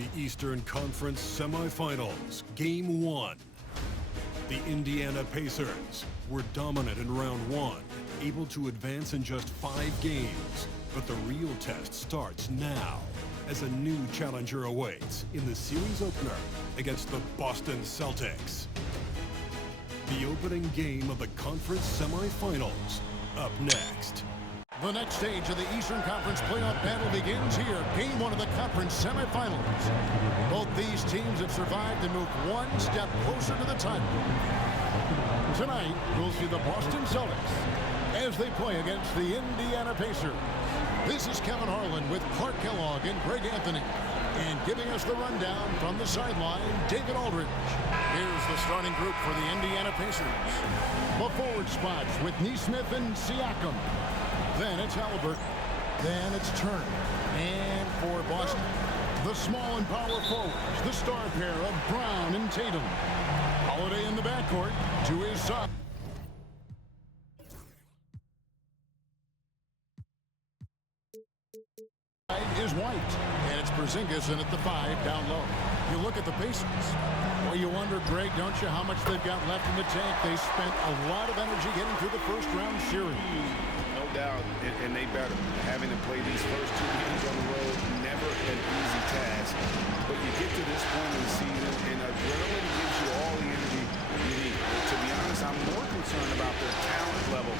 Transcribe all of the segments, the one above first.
the Eastern Conference semifinals, Game 1. The Indiana Pacers were dominant in round 1, able to advance in just 5 games. But the real test starts now, as a new challenger awaits in the series opener against the Boston Celtics. The opening game of the conference semifinals, up next. The next stage of the Eastern Conference playoff battle begins here. Game 1 of the conference semifinals. Both these teams have survived and moved one step closer to the title. Tonight, we'll see the Boston Celtics as they play against the Indiana Pacers. This is Kevin Harlan with Clark Kellogg and Greg Anthony. And giving us the rundown from the sideline, David Aldridge. Here's the starting group for the Indiana Pacers. The forward spots with Nesmith and Siakam. Then it's Haliburton. Then it's Turner. And for Boston, the small and power forwards, the star pair of Brown and Tatum. Holiday in the backcourt to his side. Is White, and it's Porzingis in at the 5 down low. You look at the Pacers. Well, you wonder, Greg, don't you, how much they've got left in the tank? They spent a lot of energy getting through the first round series. No doubt, and they better. Having to play these first 2 games on the road, never an easy task. But you get to this point in the season, and adrenaline gives you all the energy you need. To be honest, I'm more concerned about their talent level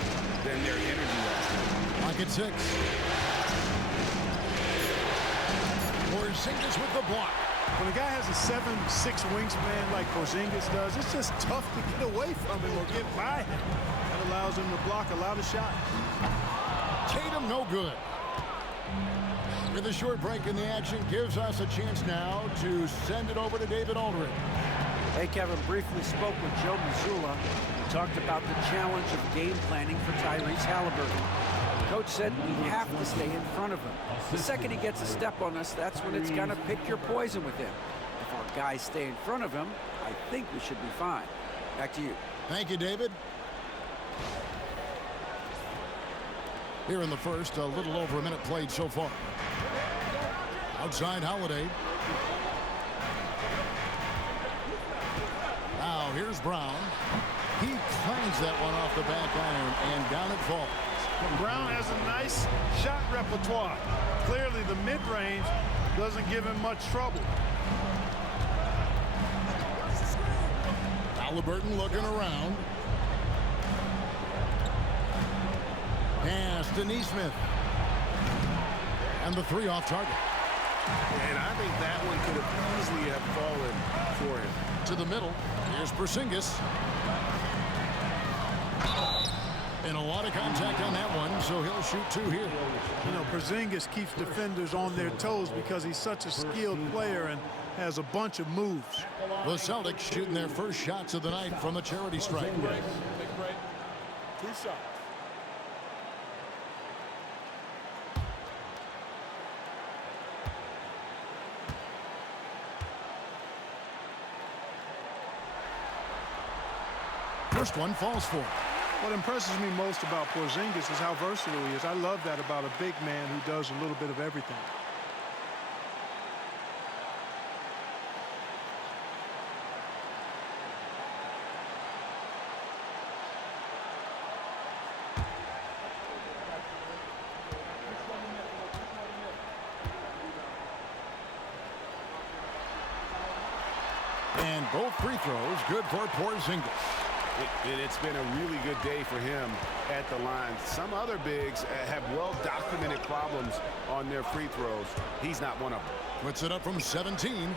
than their energy level. Lock at 6. Porzingis with the block. When a guy has a 7'6" wingspan like Porzingis does, it's just tough to get away from him or get by him. That allows him to block a lot of shots. Tatum no good. With a short break in the action, gives us a chance now to send it over to David Aldridge. Hey, Kevin, briefly spoke with Joe Mazzulla. He talked about the challenge of game planning for Tyrese Haliburton. Coach said we have to stay in front of him. The second he gets a step on us, that's when it's gonna pick your poison with him. If our guys stay in front of him, I think we should be fine. Back to you. Thank you, David. Here in the first, a little over a minute played so far. Outside Holiday. Now here's Brown. He clangs that one off the back iron, and down it falls. Brown has a nice shot repertoire. Clearly, the mid-range doesn't give him much trouble. Haliburton looking around. Pass to Nesmith. And the 3 off target. And I think that one could have easily have fallen for him. To the middle. Here's Porzingis. And a lot of contact on that one, so he'll shoot 2 here. You know, Porzingis keeps defenders on their toes because he's such a skilled player and has a bunch of moves. The Celtics shooting their first shots of the night from the charity stripe. 2 shots. First one falls for. What impresses me most about Porzingis is how versatile he is. I love that about a big man who does a little bit of everything. And both free throws good for Porzingis. It's been a really good day for him at the line. Some other bigs have well-documented problems on their free throws. He's not one of them. Puts it up from 17.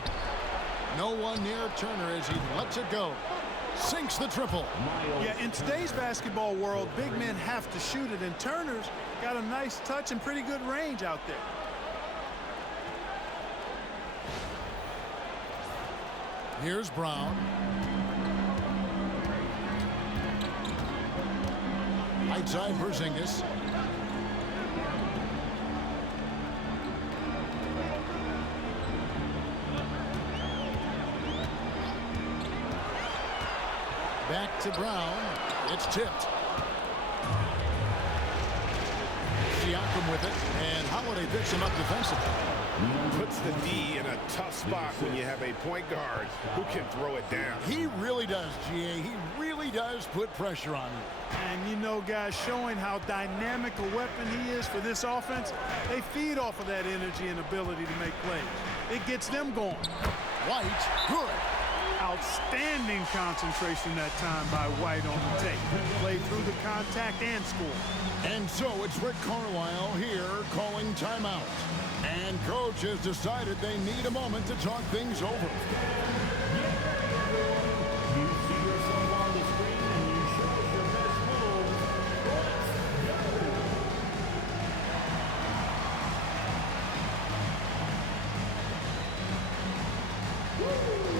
No one near Turner as he lets it go. Sinks the triple. Yeah, in today's basketball world, big men have to shoot it, and Turner's got a nice touch and pretty good range out there. Here's Brown. Right side Porzingis. Back to Brown. It's tipped. Siakam. Siakam with it, and Holiday picks him up defensively. Puts the D in a tough spot when you have a point guard who can throw it down. He really does, GA. He really does put pressure on you. And you know, guys, showing how dynamic a weapon he is for this offense, they feed off of that energy and ability to make plays. It gets them going. White, good. Outstanding concentration that time by White on the tape. Played through the contact and score. And so it's Rick Carlisle here calling timeout. And coach has decided they need a moment to talk things over. You see yourself on the screen and you show us your best moves. Let's go.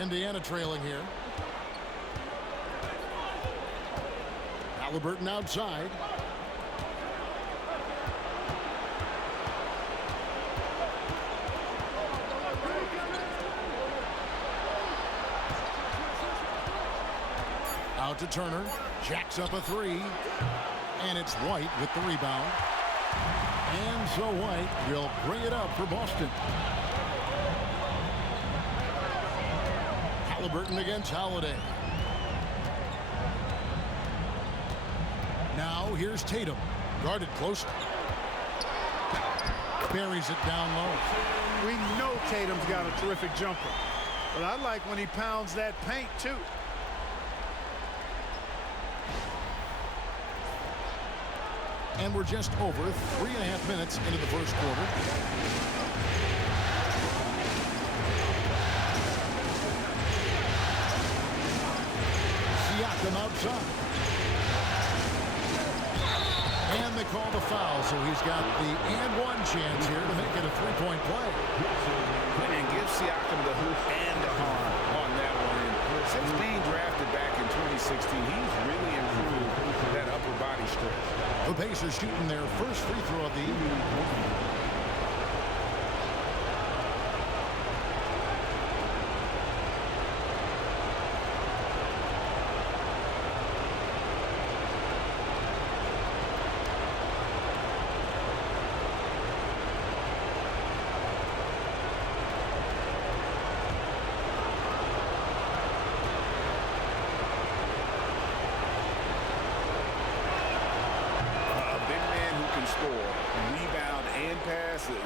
Indiana trailing here. Haliburton outside. Out to Turner. Jacks up a three. And it's White with the rebound. And so White will bring it up for Boston. Haliburton against Holiday. Now here's Tatum. Guarded closely. Buries it down low. We know Tatum's got a terrific jumper, but I like when he pounds that paint too. And we're just over 3.5 minutes into the first quarter. Siakam outside. And they call the foul, so he's got the and-one chance here to make it a three-point play. And give Siakam the hoop and the harm on that one. And since being drafted back in 2016, he's really improved that upper body strength. The Pacers shooting their first free throw of the evening.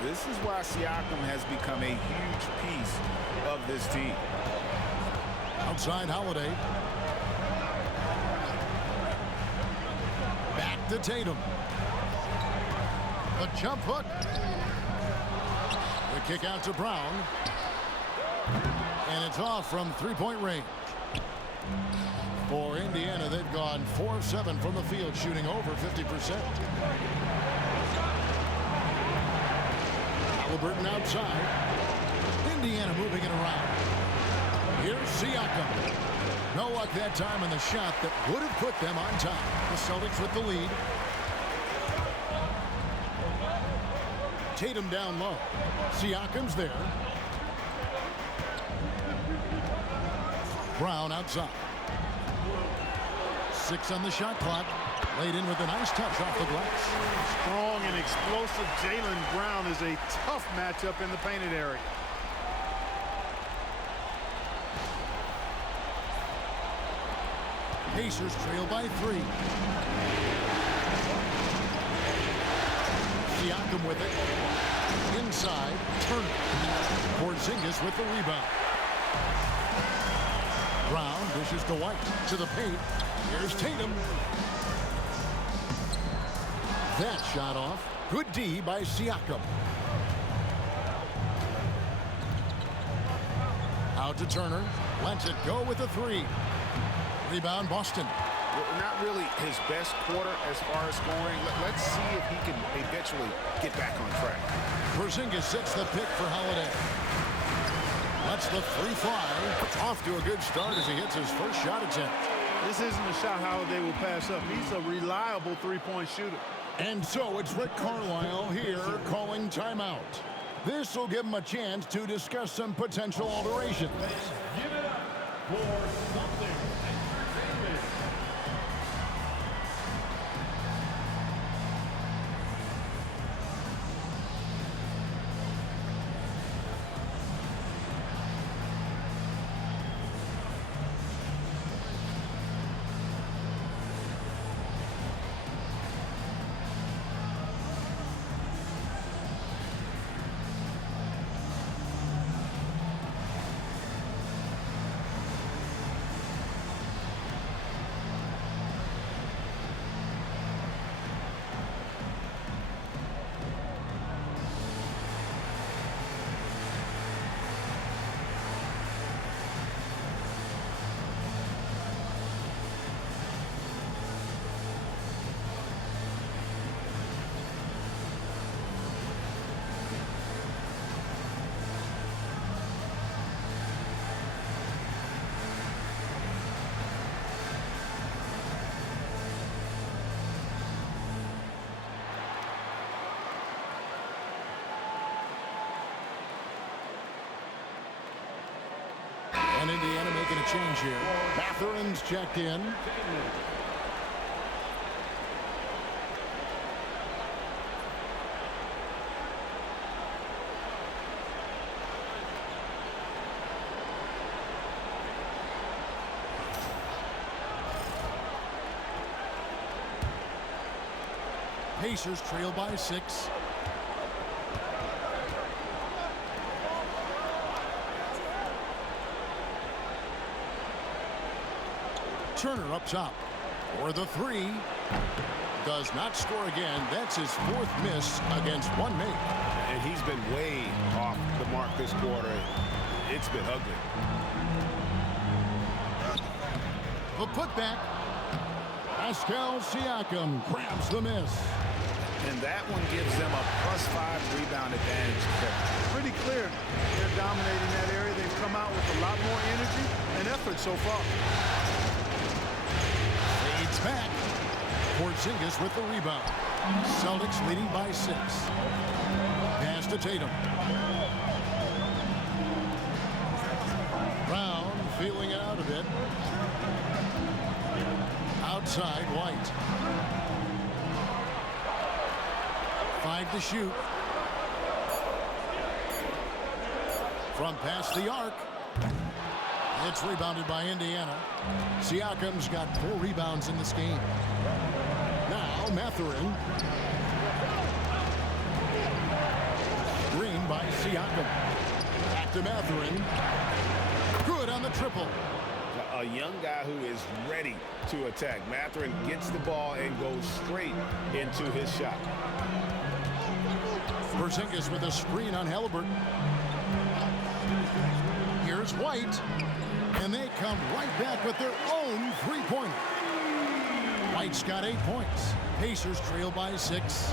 This is why Siakam has become a huge piece of this team. Outside Holiday. Back to Tatum. The jump hook. The kick out to Brown. And it's off from three-point range. For Indiana, they've gone 4-7 from the field, shooting over 50%. Haliburton outside. Indiana moving it around. Here's Siakam. No luck that time on the shot that would have put them on top. The Celtics with the lead. Tatum down low. Siakam's there. Brown outside. 6 on the shot clock. Laid in with a nice touch off the glass. Strong and explosive Jaylen Brown is a tough matchup in the painted area. Pacers trail by 3. Siakam with it. Inside, Turner. Porzingis with the rebound. Brown dishes to White. To the paint. Here's Tatum. That shot off. Good D by Siakam. Out to Turner. Lets it go with a 3. Rebound, Boston. Well, not really his best quarter as far as scoring. Let's see if he can eventually get back on track. Porzingis sets the pick for Holiday. Lets the free fly. Off to a good start as he hits his first shot attempt. This isn't a shot Holiday will pass up. He's a reliable three-point shooter. And so it's Rick Carlisle here calling timeout. This will give him a chance to discuss some potential alterations. Give it up for something. And Indiana making a change here. Mathurin's checked in. Pacers trail by 6. Turner up top for the 3. Does not score again. That's his 4th miss against one mate. And he's been way off the mark this quarter. It's been ugly. The putback. Pascal Siakam grabs the miss. And that one gives them a +5 rebound advantage. Pretty clear. They're dominating that area. They've come out with a lot more energy and effort so far. Fades back. Porzingis with the rebound. Celtics leading by 6. Pass to Tatum. Brown feeling it out a bit. Outside, White. 5 to shoot. From past the arc. It's rebounded by Indiana. Siakam's got 4 rebounds in this game. Now Mathurin. Green by Siakam. Back to Mathurin. Good on the triple. A young guy who is ready to attack. Mathurin gets the ball and goes straight into his shot. Porzingis with a screen on Haliburton. Here's White. And they come right back with their own three-pointer. White's got 8 points. Pacers trail by 6.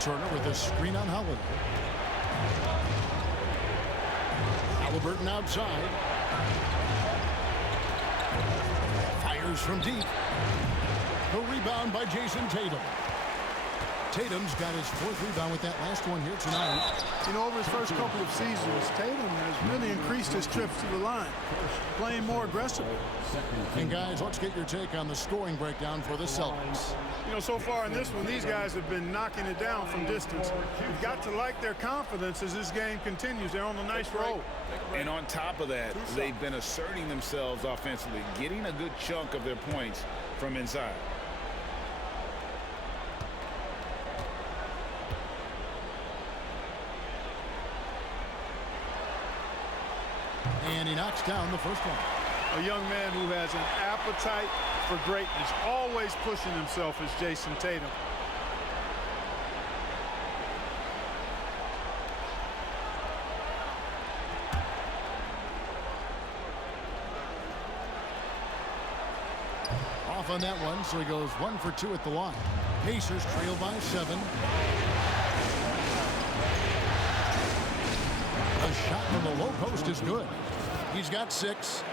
Turner with a screen on Holiday. Haliburton outside. Fires from deep. The rebound by Jason Tatum. Tatum's got his 4th rebound with that last one here tonight. You know, over his first couple of seasons, Tatum has really increased his trips to the line, playing more aggressively. And guys, let's get your take on the scoring breakdown for the Celtics. You know, so far in this one, these guys have been knocking it down from distance. You've got to like their confidence as this game continues. They're on a nice roll. And on top of that, they've been asserting themselves offensively, getting a good chunk of their points from inside. And he knocks down the first one. A young man who has an appetite for greatness, always pushing himself, is Jason Tatum. Off on that one, so he goes 1 for 2 at the line. Pacers trail by 7. A shot from the low post is good. He's got 6.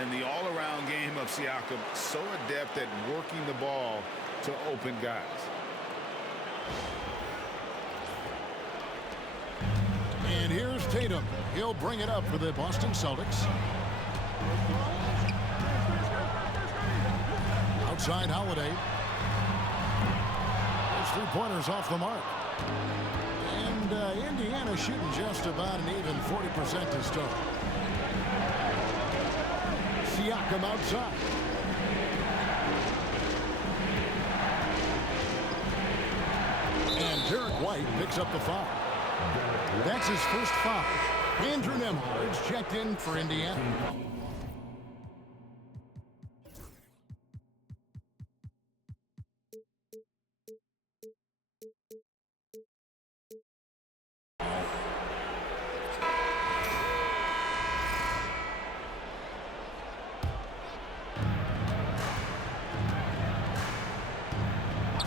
And the all-around game of Siakam, so adept at working the ball to open guys. And here's Tatum. He'll bring it up for the Boston Celtics. Outside Holiday. There's 3-pointers off the mark. And Indiana shooting just about an even 40% to start. Siakam outside. And Derek White picks up the foul. That's his first foul. Andrew Nembhard's checked in for Indiana.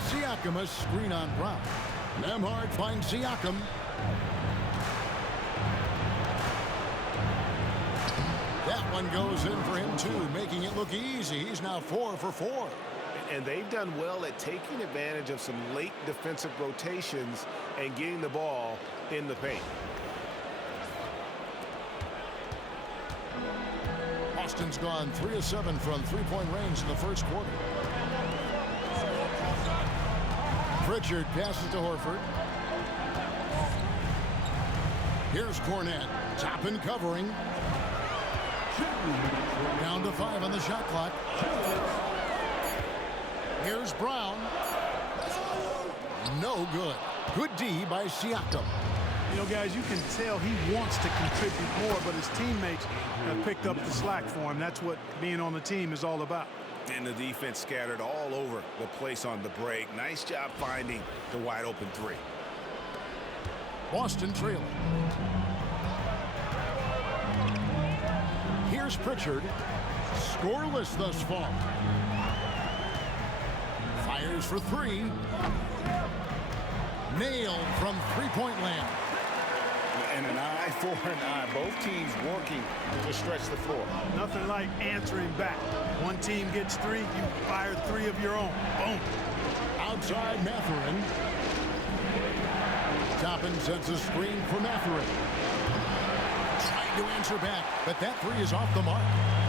Siakam, a screen on Brown. Nembhard finds Siakam. That one goes in for him too, making it look easy. He's now 4 for 4. And they've done well at taking advantage of some late defensive rotations and getting the ball in the paint. Boston's gone 3 of 7 from three-point range in the first quarter. Pritchard passes to Horford. Here's Cornette. Top and covering. Down to 5 on the shot clock. Here's Brown. No good. Good D by Siakam. You know, guys, you can tell he wants to contribute more, but his teammates have picked up the slack for him. That's what being on the team is all about. And the defense scattered all over the place on the break. Nice job finding the wide open 3. Boston trailing. Here's Pritchard. Scoreless thus far. Fires for 3. Nailed from three-point land. And an eye for an eye. Both teams working to stretch the floor. Nothing like answering back. One team gets 3, you fire 3 of your own. Boom. Outside Mathurin. Toppin sets a screen for Mathurin. Trying to answer back, but that 3 is off the mark.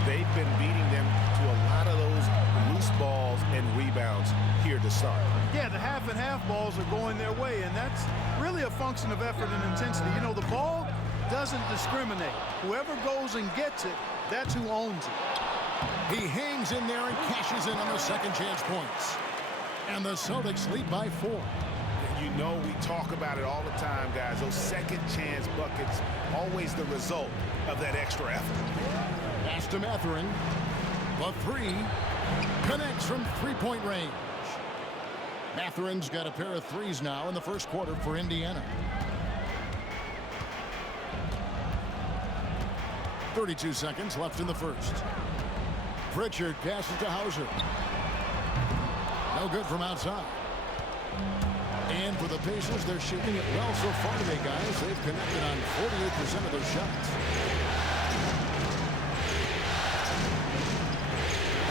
They've been beating them to a lot of those loose balls and rebounds here to start. Yeah, the half and half balls are going their way, and that's really a function of effort and intensity. You know, the ball doesn't discriminate. Whoever goes and gets it, that's who owns it. He hangs in there and cashes in on the second chance points. And the Celtics lead by 4. You know, we talk about it all the time, guys. Those second chance buckets, always the result of that extra effort. Pass to Mathurin. The 3 connects from three-point range. Mathurin's got a pair of 3s now in the first quarter for Indiana. 32 seconds left in the first. Pritchard passes to Hauser. No good from outside. And for the Pacers, they're shooting it well so far today, guys. They've connected on 48% of their shots.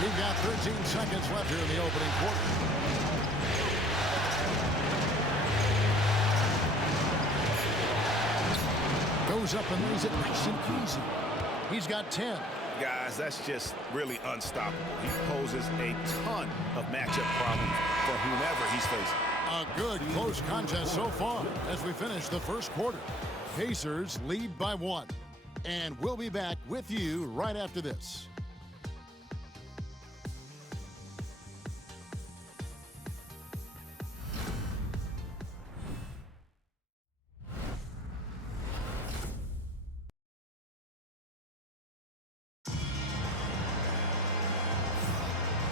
We've got 13 seconds left here in the opening quarter. goes up and lays it nice and easy. He's got 10. Guys, that's just really unstoppable. He poses a ton of matchup problems for whomever he's facing. A good close contest so far as we finish the first quarter. Pacers lead by 1. And we'll be back with you right after this.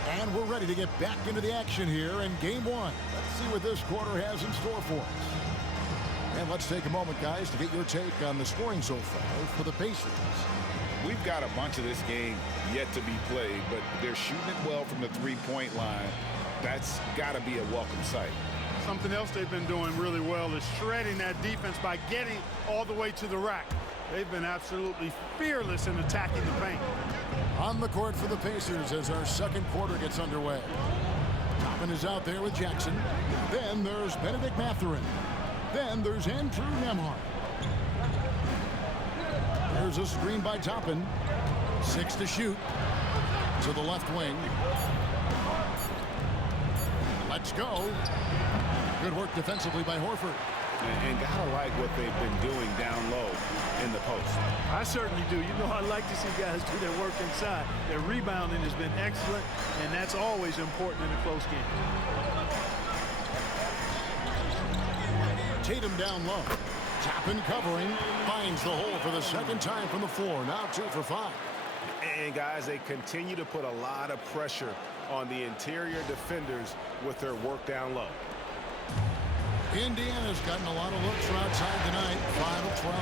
And we're ready to get back into the action here in game 1. Let's see what this quarter has in store for us. And let's take a moment, guys, to get your take on the scoring so far for the Pacers. We've got a bunch of this game yet to be played, but they're shooting it well from the three-point line. That's got to be a welcome sight. Something else they've been doing really well is shredding that defense by getting all the way to the rack. They've been absolutely fearless in attacking the paint. On the court for the Pacers as our second quarter gets underway. Toppin is out there with Jackson. Then there's Benedict Mathurin. Then there's Andrew Nembhard. There's a screen by Toppin. 6 to shoot. To the left wing. Let's go. Good work defensively by Horford. And gotta like what they've been doing down low in the post. I certainly do. You know, I like to see guys do their work inside. Their rebounding has been excellent, and that's always important in a close game. Tatum down low. Toppin covering. Finds the hole for the second time from the floor. Now 2 for 5. And guys, they continue to put a lot of pressure on the interior defenders with their work down low. Indiana's gotten a lot of looks from outside tonight. 5 of 12.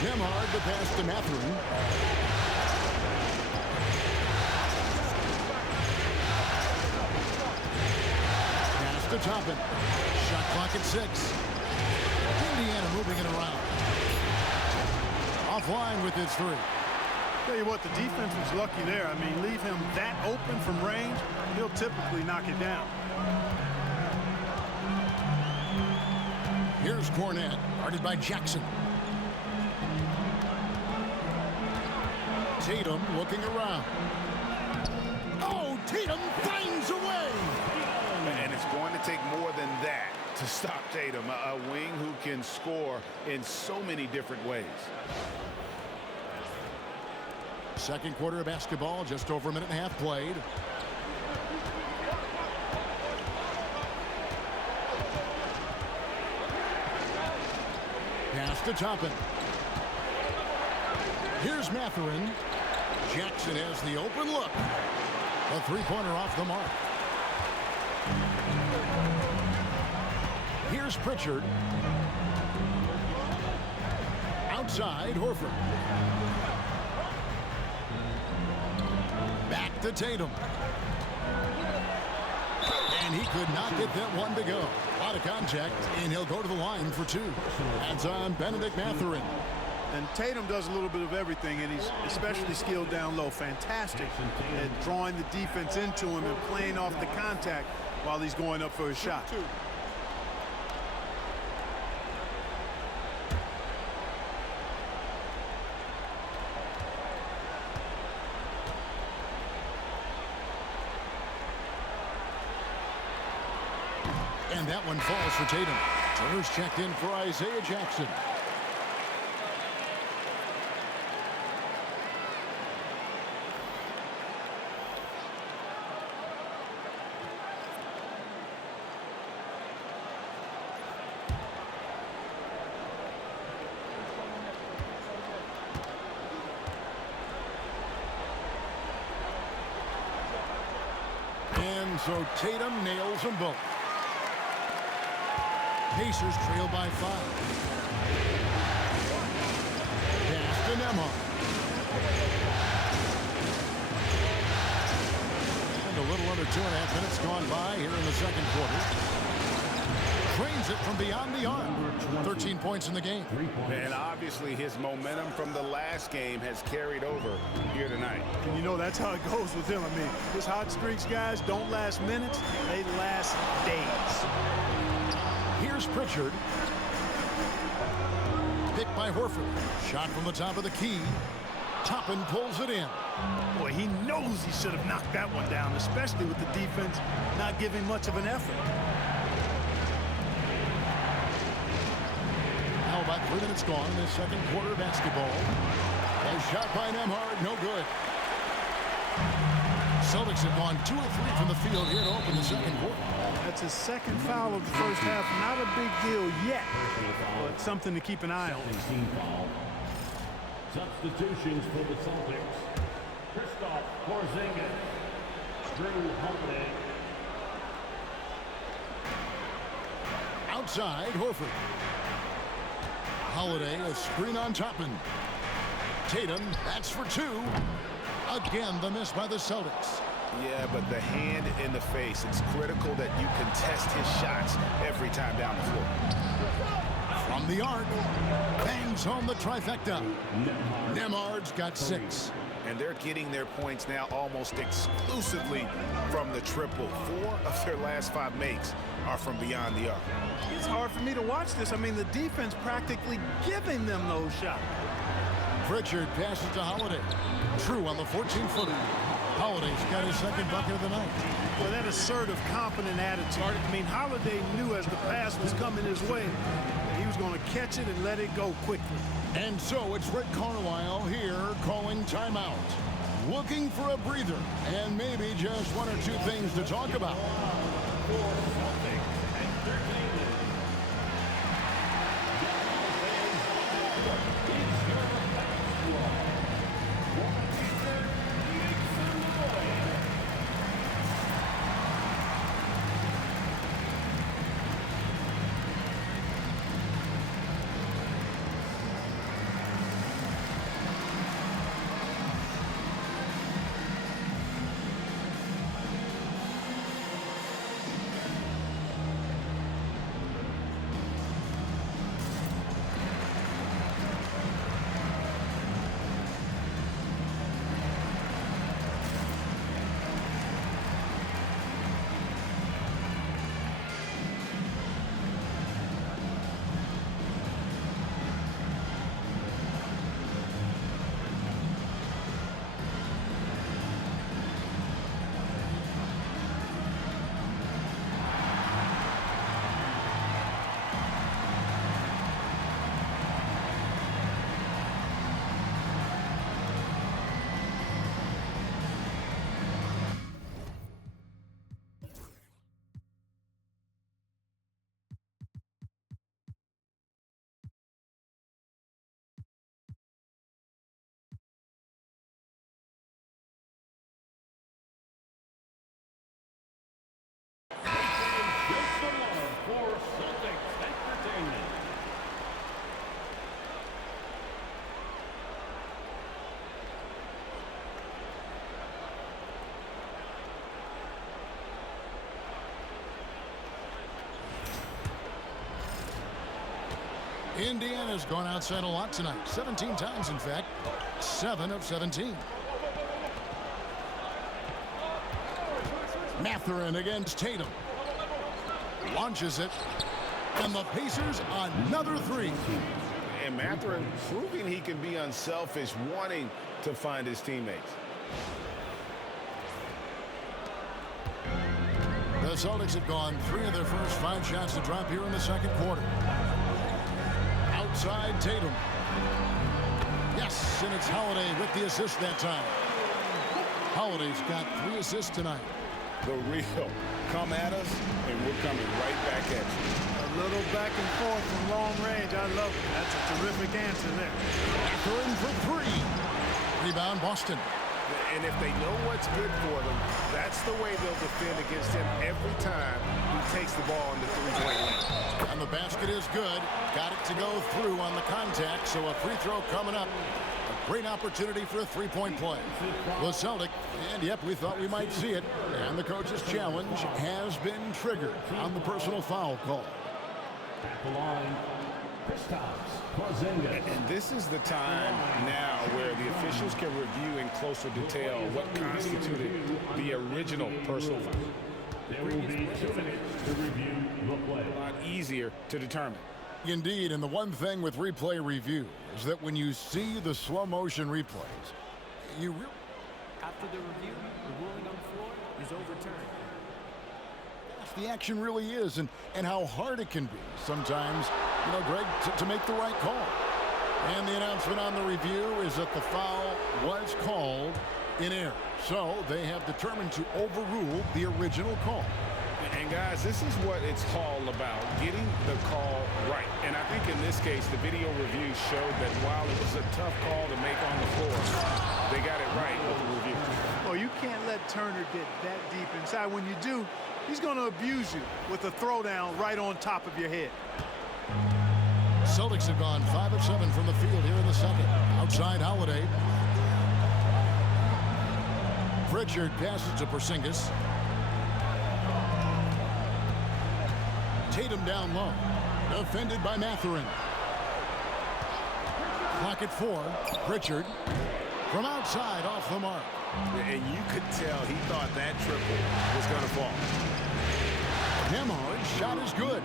Nembhard the pass to Mathurin. Pass to Toppin. Shot clock at 6. Indiana moving it around. Offline with his 3. Tell you what, the defense was lucky there. I mean, leave him that open from range, he'll typically knock it down. Here's Cornette, guarded by Jackson. Tatum looking around. Oh, Tatum finds a way! And it's going to take more than that to stop Tatum, a wing who can score in so many different ways. Second quarter of basketball, just over a minute and a half played. Pass to Toppin. Here's Mathurin. Jackson has the open look. A three-pointer off the mark. Here's Pritchard. Outside, Horford. Back to Tatum. And he could not get that one to go. A lot of contact, and he'll go to the line for 2. That's on Benedict Mathurin. And Tatum does a little bit of everything, and he's especially skilled down low. Fantastic at drawing the defense into him and playing off the contact while he's going up for his shot. And that one falls for Tatum. Turner's checked in for Isaiah Jackson. And so Tatum nails them both. Pacers trail by 5. Pass to Nembhard. And a little under 2.5 minutes gone by here in the second quarter. Trains it from beyond the arc. 13 points in the game. And obviously his momentum from the last game has carried over here tonight. And you know, that's how it goes with him. I mean, his hot streaks, guys, don't last minutes. They last days. Here's Pritchard. by Horford. Shot from the top of the key. Toppin pulls it in. Boy, he knows he should have knocked that one down, especially with the defense not giving much of an effort. Now about 3 minutes gone in the second quarter of basketball. A shot by Nemhard, no good. Celtics have gone 2 of 3 from the field here to open the second quarter. That's his second foul of the first half. Not a big deal yet, but something to keep an eye on. Substitutions for the Celtics. Kristaps Porzingis. Drew Holiday. Outside, Horford. Holiday, a screen on Toppin. Tatum, that's for 2. Again, the miss by the Celtics. Yeah, but the hand in the face, it's critical that you contest his shots every time down the floor. From the arc, bangs home the trifecta. Nemhard's got 6. And they're getting their points now almost exclusively from the triple. 4 of their last 5 makes are from beyond the arc. It's hard for me to watch this. I mean, the defense practically giving them those shots. Pritchard passes to Holiday. True on the 14-footer. Holiday's got his second bucket of the night. Well, that assertive, confident attitude. I mean, Holiday knew as the pass was coming his way that he was going to catch it and let it go quickly. And so it's Rick Carlisle here calling timeout. Looking for a breather and maybe just 1 or 2 things to talk about. Indiana's gone outside a lot tonight. 17 times, in fact. 7 of 17. Mathurin against Tatum. Launches it. And the Pacers another 3. And Mathurin proving he can be unselfish, wanting to find his teammates. The Celtics have gone 3 of their first 5 shots to drop here in the second quarter. Outside Tatum. Yes, and it's Holiday with the assist that time. Holiday's got 3 assists tonight. The real. Come at us, and we're coming right back at you. A little back and forth from long range. I love it. That's a terrific answer there. Mathurin for 3. Rebound Boston. And if they know what's good for them, that's the way they'll defend against him every time he takes the ball in the three-point line. And the basket is good. Got it to go through on the contact, so a free throw coming up. A great opportunity for a three-point play. The Celtic, and yep, we thought we might see it. And the coach's challenge has been triggered on the personal foul call. At the line, Kristaps Porzingis. And this is the time now where the officials can review in closer detail what constituted the original personal foul. There will be 2 minutes to review the play. A lot easier to determine. Indeed, and the one thing with replay review is that when you see the slow motion replays, you really... After the review, the ruling on the floor is overturned. The action really is, and how hard it can be sometimes, you know, Greg, to make the right call. And the announcement on the review is that the foul was called in error. So they have determined to overrule the original call. And guys, this is what it's all about, getting the call right. And I think in this case, the video review showed that while it was a tough call to make on the floor, they got it right with the review. Oh, you can't let Turner get that deep inside. When you do, he's going to abuse you with a throwdown right on top of your head. Celtics have gone 5 of 7 from the field here in the second. Outside Holiday. Pritchard passes to Porzingis. Tatum down low. Defended by Mathurin. Clock at 4. Pritchard from outside off the mark. And you could tell he thought that triple was going to fall. Nembhard's shot is good.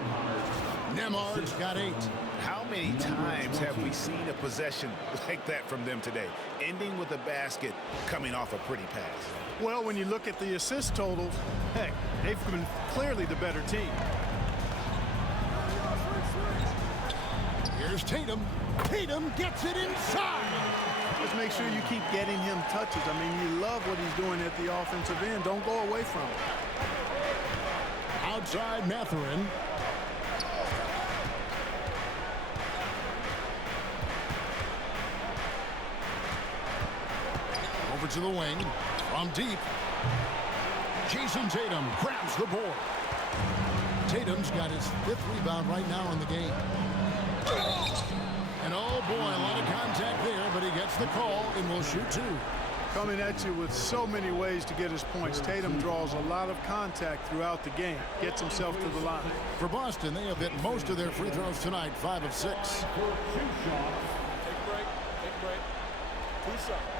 Nembhard's got 8. How many times have we seen a possession like that from them today, ending with a basket coming off a pretty pass? Well, when you look at the assist totals, heck, they've been clearly the better team. Here's Tatum. Tatum gets it inside. Just make sure you keep getting him touches. I mean, you love what he's doing at the offensive end. Don't go away from it. Outside Mathurin. Over to the wing. From deep. Jason Tatum grabs the board. Tatum's got his 5th rebound right now in the game. And oh boy, a lot of contact there, but he gets the call and will shoot 2. Coming at you with so many ways to get his points. Tatum draws a lot of contact throughout the game. Gets himself to the line. For Boston, they have hit most of their free throws tonight, 5 of 6. For 2 shots. Take a break. Take a break. 2 shots.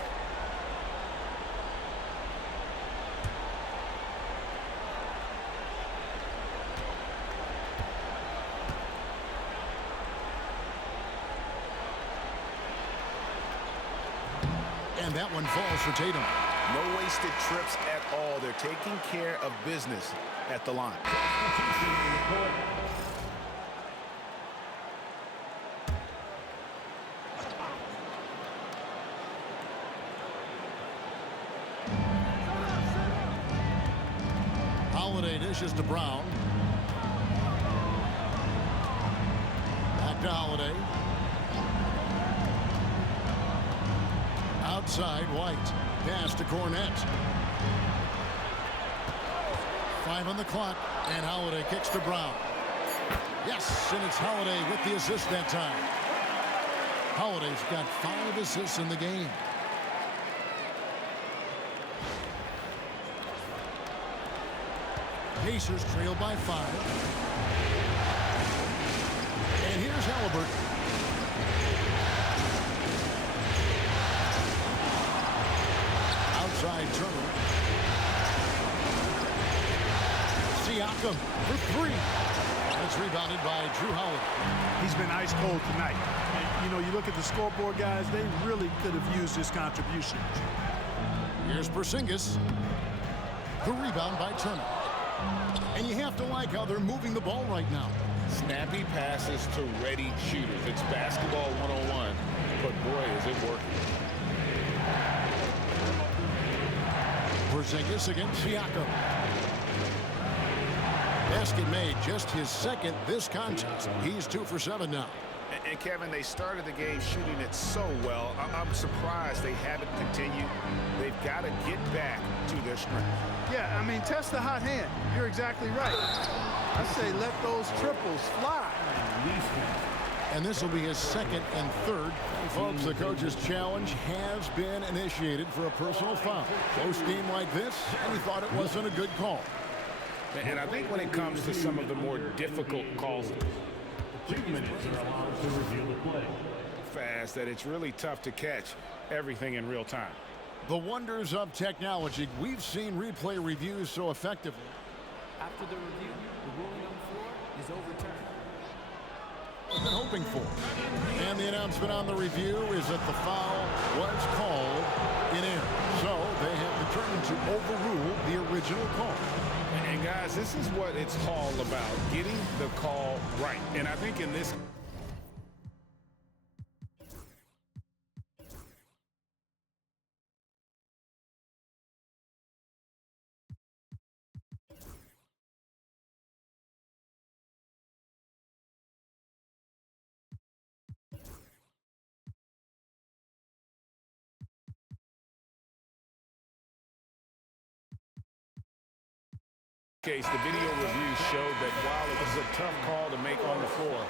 And that one falls for Tatum. No wasted trips at all. They're taking care of business at the line. Holiday dishes to Brown. Back to Holiday. Outside White. Pass to Cornette. 5 on the clock. And Holiday kicks to Brown. Yes, and it's Holiday with the assist that time. Holiday's got 5 assists in the game. Pacers trail by 5. And here's Haliburton. Outside Turner. Siakam for 3. That's rebounded by Drew Howard. He's been ice cold tonight. And, you know, you look at the scoreboard, guys, they really could have used his contribution. Here's Porzingis. The rebound by Turner. And you have to like how they're moving the ball right now. Snappy passes to ready shooters. It's basketball 101, but boy, is it working. Porzingis against Siakam. Basket made, just his 2nd this contest. He's 2 for 7 now. And Kevin, they started the game shooting it so well. I'm surprised they haven't continued. They've got to get back to their strength. Yeah, I mean, test the hot hand. You're exactly right. I say let those triples fly. And this will be his 2nd and 3rd. Folks, the coach's challenge has been initiated for a personal foul. Close game like this, and he thought it wasn't a good call. And I think when it comes to some of the more difficult calls, 2 minutes are allowed to review the play. fast that it's really tough to catch everything in real time. The wonders of technology. We've seen replay reviews so effectively. After the review, the ruling on the floor is overturned. been hoping for. And the announcement on the review is that the foul was called in error. So they have determined to overrule the original call. And guys, this is what it's all about, getting the call right. And I think in this case, the video review showed that while it was a tough call to make on the floor,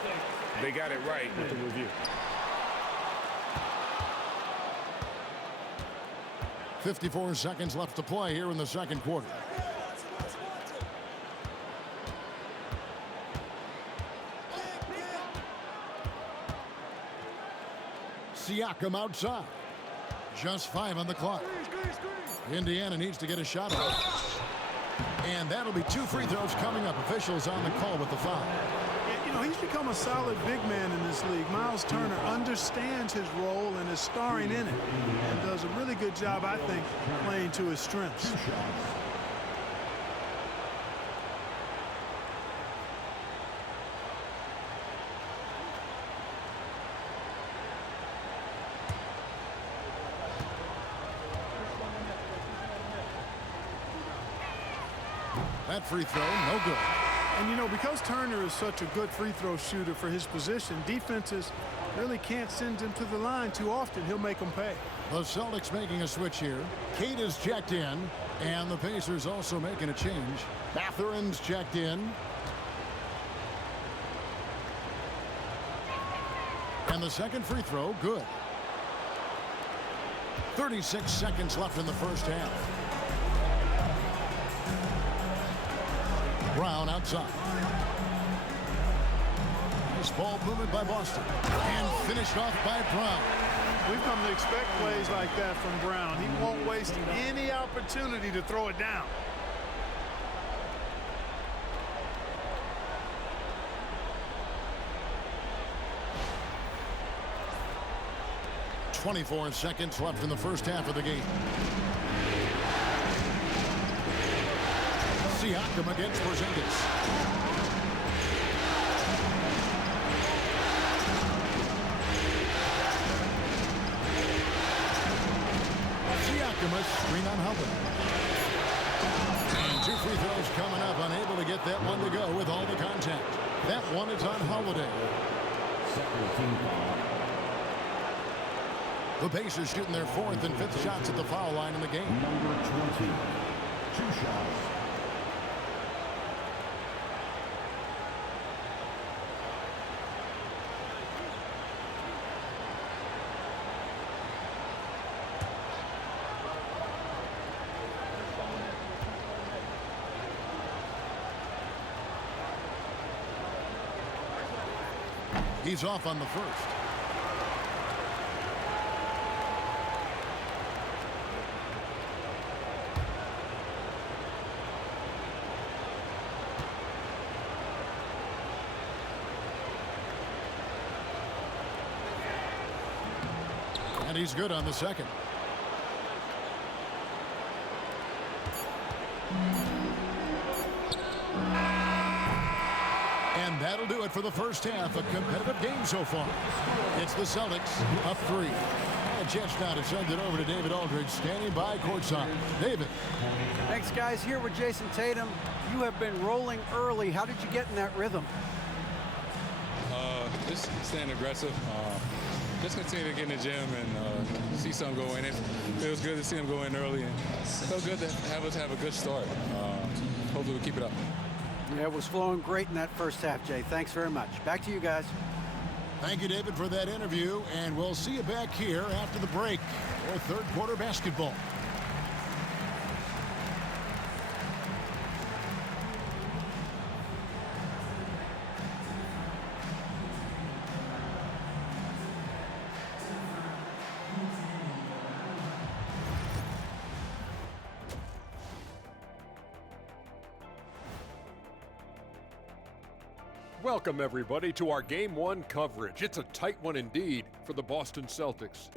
they got it right with the review. 54 seconds left to play here in the second quarter. Siakam outside. Just 5 on the clock. Indiana needs to get a shot off. And that'll be 2 free throws coming up. Officials on the call with the foul. You know, he's become a solid big man in this league. Miles Turner understands his role and is starring in it. And does a really good job, I think, playing to his strengths. That free throw, no good. And, you know, because Turner is such a good free throw shooter for his position, defenses really can't send him to the line too often. He'll make them pay. The Celtics making a switch here. Kate is checked in, and the Pacers also making a change. Mathurin's checked in. And the second free throw, good. 36 seconds left in the first half. Brown outside. Nice ball movement by Boston. And finished off by Brown. We've come to expect plays like that from Brown. He won't waste any opportunity to throw it down. .24 seconds left in the first half of the game. Siakam against Porzingis. Siakam a screen on Haliburton. And 2 free throws coming up, unable to get that one to go with all the contact. That one is on Holiday. The Pacers shooting their 4th and 5th shots at the foul line in the game. Number 20, 2 shots. He's off on the first. And he's good on the second. And that'll do it for the first half. A competitive game so far. It's the Celtics up 3. A chance now to send it over to David Aldridge, standing by courtside. David. Thanks, guys. Here with Jason Tatum. You have been rolling early. How did you get in that rhythm? Just staying aggressive. Just continue to get in the gym and see some go in. It feels good to see them go in early, and so good to have us have a good start. Hopefully we keep it up. Yeah, it was flowing great in that first half, Jay. Thanks very much. Back to you guys. Thank you, David, for that interview, and we'll see you back here after the break for third quarter basketball. Welcome, everybody, to our Game 1 coverage. It's a tight one indeed for the Boston Celtics.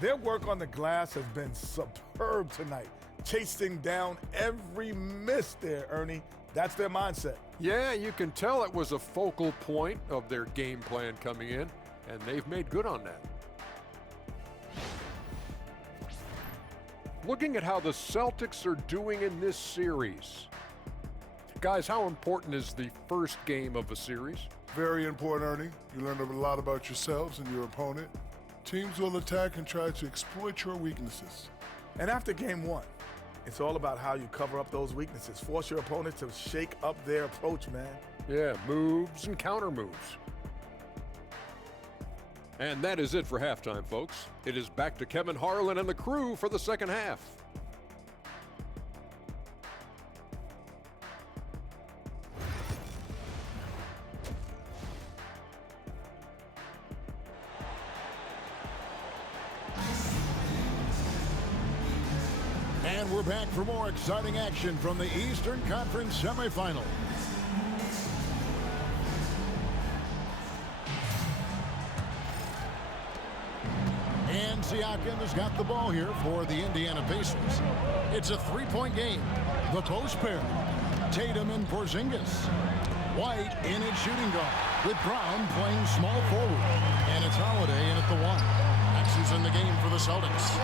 Their work on the glass has been superb tonight, chasing down every miss there, Ernie. That's their mindset. Yeah, you can tell it was a focal point of their game plan coming in, and they've made good on that. Looking at how the Celtics are doing in this series. Guys, how important is the first game of a series? Very important, Ernie. You learn a lot about yourselves and your opponent. Teams will attack and try to exploit your weaknesses. And after game 1, it's all about how you cover up those weaknesses. Force your opponent to shake up their approach, man. Yeah, moves and counter moves. And that is it for halftime, folks. It is back to Kevin Harlan and the crew for the second half. And we're back for more exciting action from the Eastern Conference semifinals. And Siakam has got the ball here for the Indiana Pacers. It's a three-point game. The post pair, Tatum and Porzingis. White in at shooting guard, with Brown playing small forward. And it's Holiday in at the 1. That's who's in the game for the Celtics.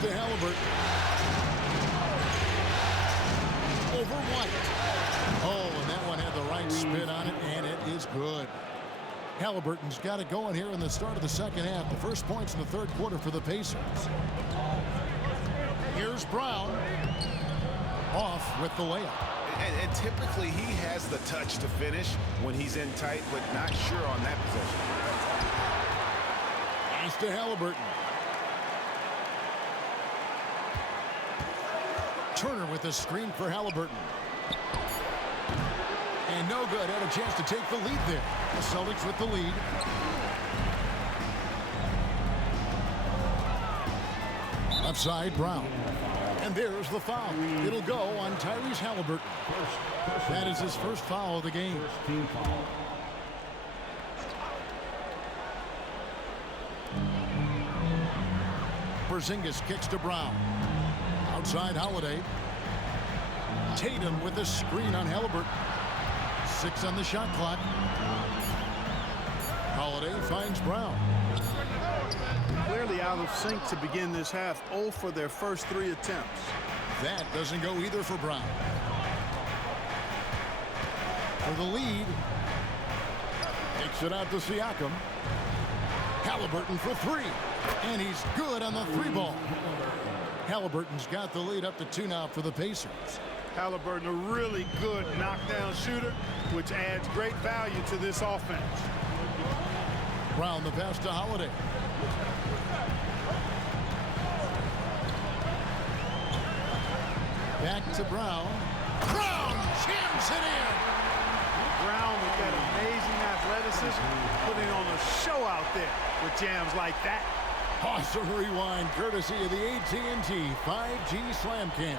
To Haliburton. Over White. Oh, and that one had the right spin on it, and it is good. Haliburton's got it going here in the start of the second half. The first points in the third quarter for the Pacers. Here's Brown. Off with the layup. And typically he has the touch to finish when he's in tight, but not sure on that possession. Pass to Haliburton. Turner with a screen for Haliburton. And no good. Had a chance to take the lead there. The Celtics with the lead. Left side, Brown. And there's the foul. It'll go on Tyrese Haliburton. That is his first foul of the game. Porzingis kicks to Brown. Outside Holiday. Tatum with a screen on Haliburton. 6 on the shot clock. Holiday finds Brown. Clearly out of sync to begin this half. 0 for their first 3 attempts. That doesn't go either for Brown. For the lead. Takes it out to Siakam. Haliburton for 3. And he's good on the 3-ball. Haliburton's got the lead up to 2 now for the Pacers. Haliburton, a really good knockdown shooter, which adds great value to this offense. Brown the pass to Holiday. Back to Brown. Brown jams it in. Brown with that amazing athleticism, putting on a show out there with jams like that. Awesome rewind courtesy of the AT&T 5G Slam Cam.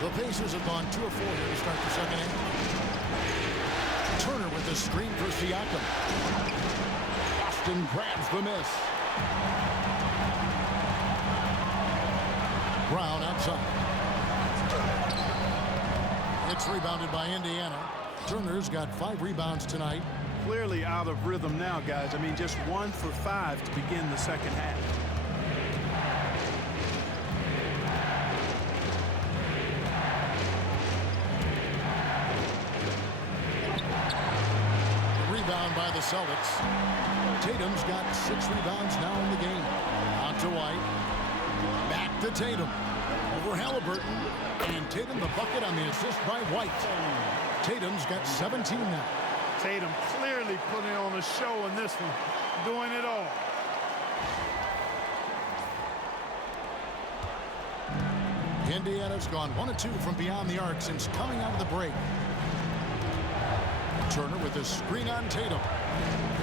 The Pacers have gone 2 of 4 here to start the second half. Turner with the screen for Siakam. Boston grabs the miss. Brown outside. It's rebounded by Indiana. Turner's got 5 rebounds tonight. Clearly out of rhythm now, guys. I mean, just 1 for 5 to begin the second half. The rebound by the Celtics. Tatum's got 6 rebounds now in the game. On to White. Back to Tatum. Over Haliburton. And Tatum the bucket on the assist by White. Tatum's got 17 now. Tatum clearly putting on a show in this one, doing it all. Indiana's gone 1 of 2 from beyond the arc since coming out of the break. Turner with the screen on Tatum.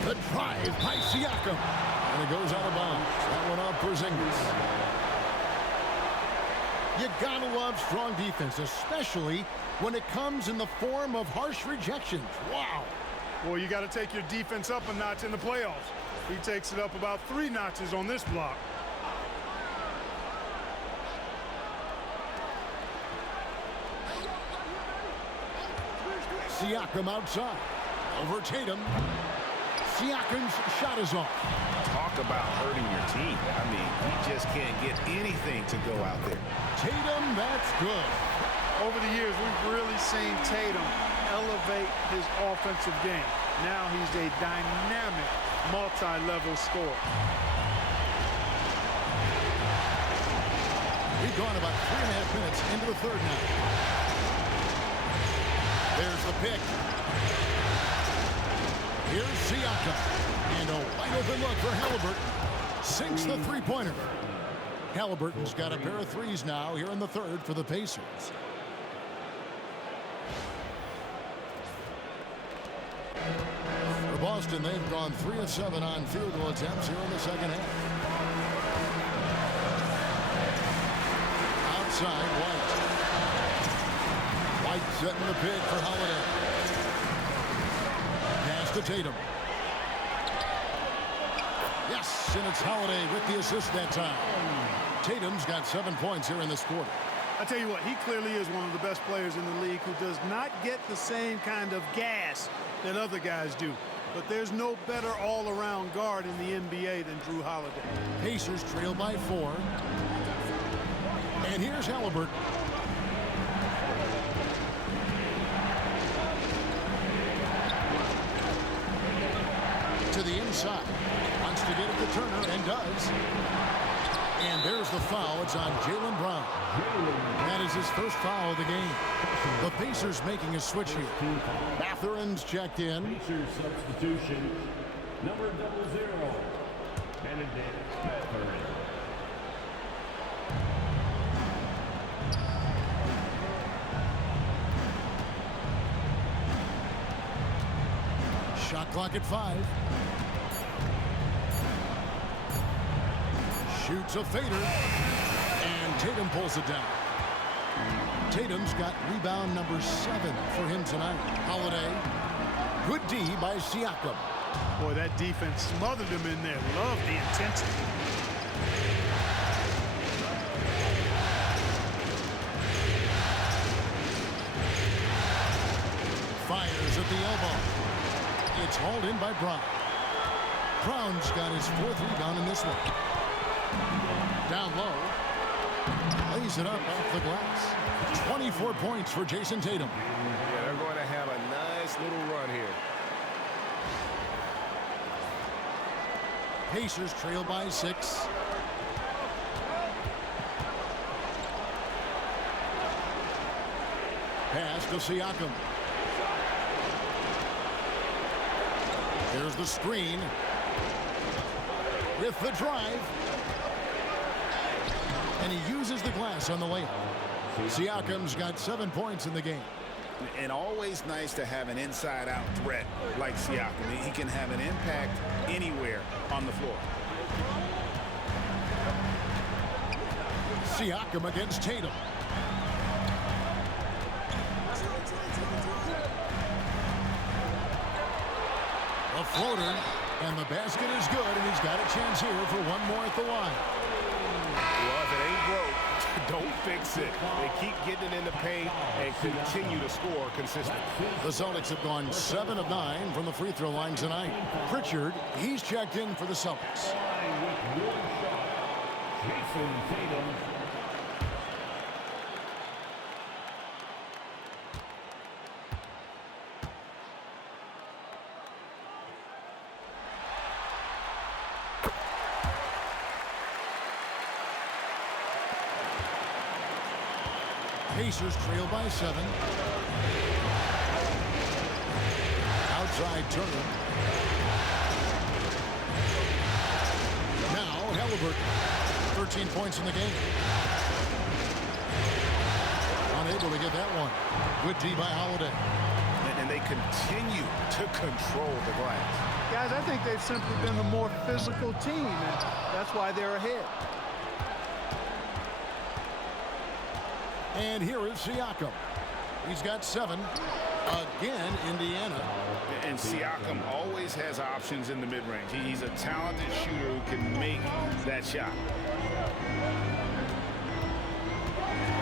The drive by Siakam. And it goes out of bounds. That one off Porzingis. You gotta love strong defense, especially when it comes in the form of harsh rejections. Wow. Well, you got to take your defense up a notch in the playoffs. He takes it up about 3 notches on this block. Siakam outside. Over Tatum. Siakam's shot is off. Talk about hurting your team. I mean, he just can't get anything to go out there. Tatum, that's good. Over the years, we've really seen Tatum elevate his offensive game. Now he's a dynamic, multi-level scorer. We've gone about 3.5 minutes into the third now. There's the pick. Here's Siakam. And a wide open look for Haliburton. Sinks the three-pointer. Haliburton's got a pair of threes now here in the third for the Pacers. For Boston, they've gone 3 of 7 on field goal attempts here in the second half. Outside, White. White setting the pick for Holiday. Pass to Tatum. Yes, and it's Holiday with the assist that time. Tatum's got 7 points here in this quarter. I tell you what, he clearly is one of the best players in the league who does not get the same kind of gas that other guys do. But there's no better all-around guard in the NBA than Drew Holiday. Pacers trail by 4. And here's Haliburton. To the inside. Wants to get it to Turner and does. And there's the foul. It's on Jaylen Brown. That is his first foul of the game. The Pacers making a switch here. Mathurin's checked in. Pacers substitution, number 00, Benedict Mathurin. Shot clock at 5. Shoots a fader, and Tatum pulls it down. Tatum's got rebound number 7 for him tonight. Holiday, good D by Siakam. Boy, that defense smothered him in there. Love the intensity. Fires at the elbow. It's hauled in by Brown. Brown's got his 4th rebound in this one. Down low. Lays it up off the glass. 24 points for Jason Tatum. Yeah, they're going to have a nice little run here. Pacers trail by 6. Pass to Siakam. Here's the screen. With the drive. And he uses the glass on the layup. Siakam's got 7 points in the game. And always nice to have an inside-out threat like Siakam. He can have an impact anywhere on the floor. Siakam against Tatum. A floater, and the basket is good, and he's got a chance here for one more at the line. Well, if it ain't broke, don't fix it. They keep getting it in the paint and continue to score consistently. The Celtics have gone 7 of 9 from the free throw line tonight. Pritchard, he's checked in for the Celtics. With 1 shot, Jason Tatum. Pacers trail by 7. Outside Turner. Now Haliburton. 13 points in the game. Unable to get that one. Good D by Holiday. And and they continue to control the glass. Guys, I think they've simply been the more physical team, and that's why they're ahead. And here is Siakam. He's got 7. Again, Indiana. And Siakam always has options in the mid-range. He's a talented shooter who can make that shot.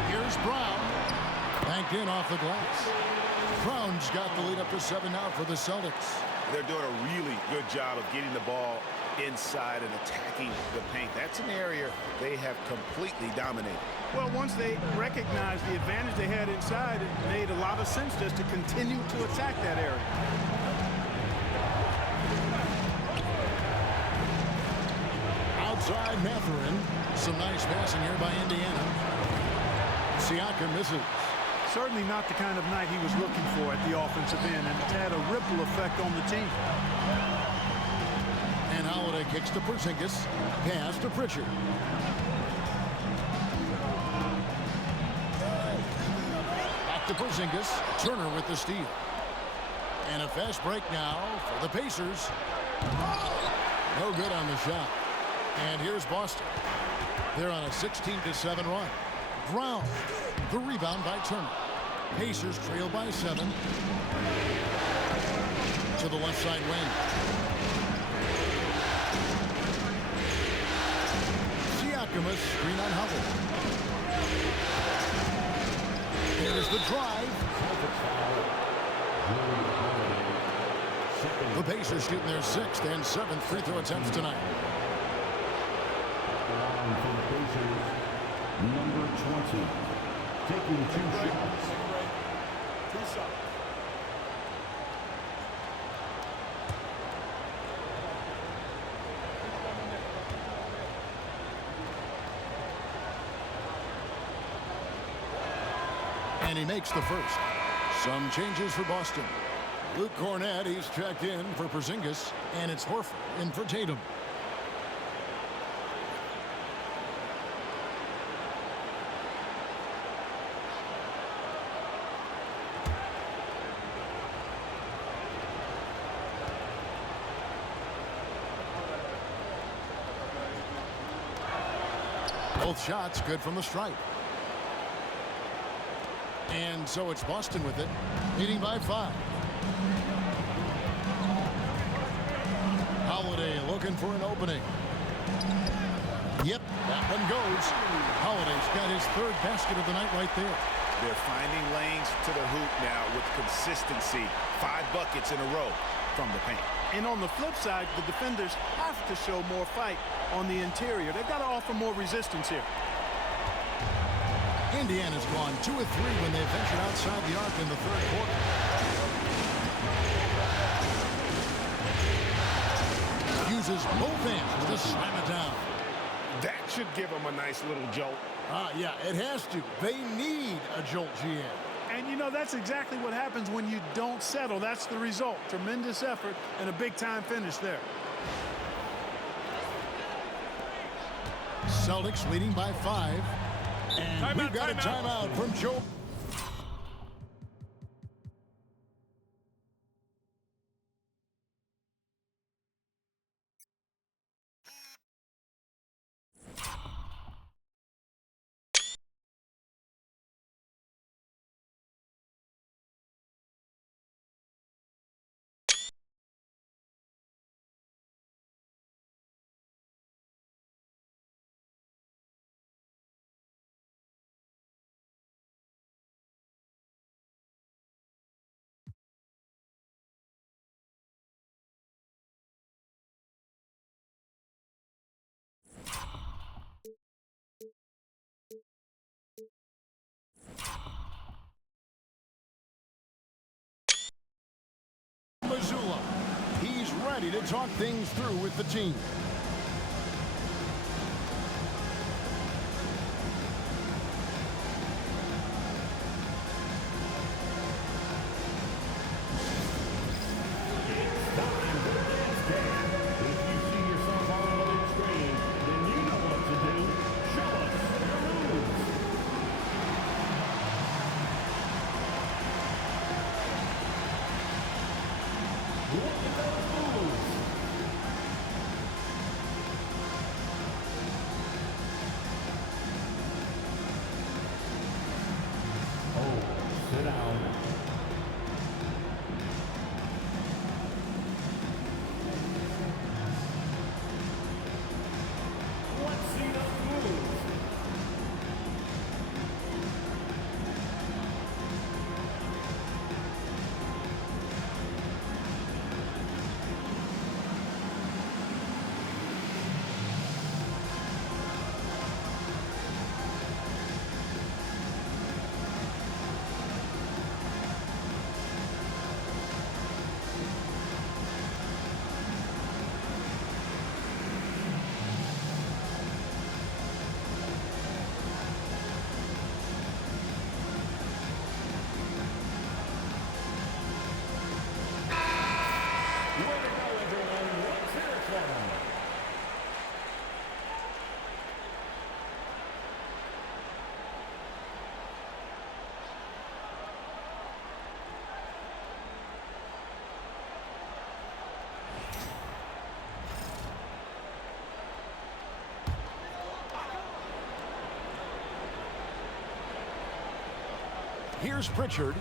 Here's Brown. Banked in off the glass. Brown's got the lead up to 7 now for the Celtics. They're doing a really good job of getting the ball inside and attacking the paint. That's an area they have completely dominated. Well, once they recognized the advantage they had inside, it made a lot of sense just to continue to attack that area. Outside Mathurin. Some nice passing here by Indiana. Siakam misses. Certainly not the kind of night he was looking for at the offensive end, and it's had a ripple effect on the team. And Holiday kicks to Porzingis. Pass to Pritchard. Back to Porzingis. Turner with the steal. And a fast break now for the Pacers. No good on the shot. And here's Boston. They're on a 16-7 run. Brown. The rebound by Turner. Pacers trail by 7. To the left side wing. Siakam, a screen on Howell. Here's the drive. The Pacers shooting their 6th and 7th free throw attempts tonight. For the Pacers, number 20, taking 2 shots. 2 shots. And he makes the first. Some changes for Boston. Luke Cornett, he's checked in for Porzingis, and it's Horford in for Tatum. Both shots good from the stripe. And so it's Boston with it, leading by 5. Holiday looking for an opening. Yep, that one goes. Holiday's got his 3rd basket of the night right there. They're finding lanes to the hoop now with consistency. 5 buckets in a row from the paint. And on the flip side, the defenders have to show more fight on the interior. They've got to offer more resistance here. Indiana's gone 2 of 3 when they ventured outside the arc in the 3rd quarter. Uses both hands to slam it down. That should give them a nice little jolt. Yeah, it has to. They need a jolt, GM. And, you know, that's exactly what happens when you don't settle. That's the result. Tremendous effort and a big-time finish there. Celtics leading by 5. And we've got a timeout from Joe. Mazzulla. He's ready to talk things through with the team. Here's Pritchard.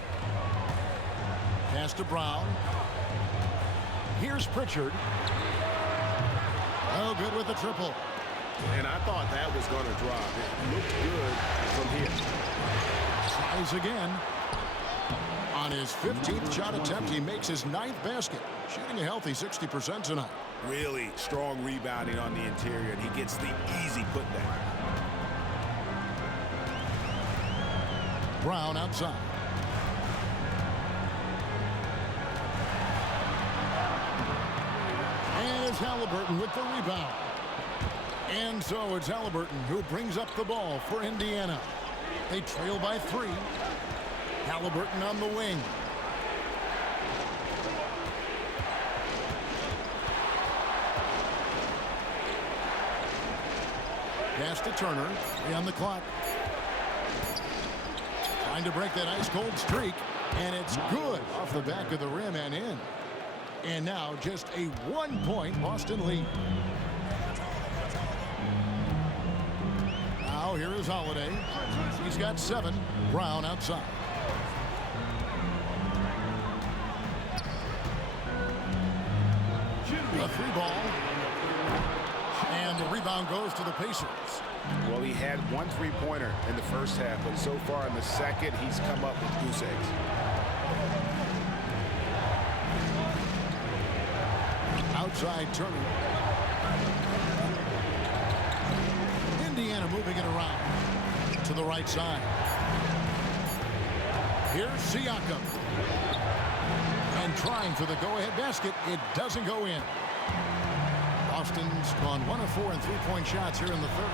Pass to Brown. Here's Pritchard. Oh, good with the triple. And I thought that was going to drop. It looked good from here. Tries again. On his 15th shot attempt, he makes his 9th basket. Shooting a healthy 60% tonight. Really strong rebounding on the interior, and he gets the easy putback. Brown outside. And it's Haliburton with the rebound. And so it's Haliburton who brings up the ball for Indiana. They trail by 3. Haliburton on the wing. Pass to Turner. 3 on the clock. Trying to break that ice-cold streak. And it's good off the back of the rim and in. And now just a 1-point Boston lead. Now here is Holiday. He's got 7. Brown outside. A 3 ball. And the rebound goes to the Pacers. Well, he had 1 3-pointer in the first half, but so far in the second, he's come up with goose eggs. Outside Turner. Indiana moving it around to the right side. Here's Siakam. And trying for the go-ahead basket. It doesn't go in. Boston's gone 1 of 4 in 3-point shots here in the third.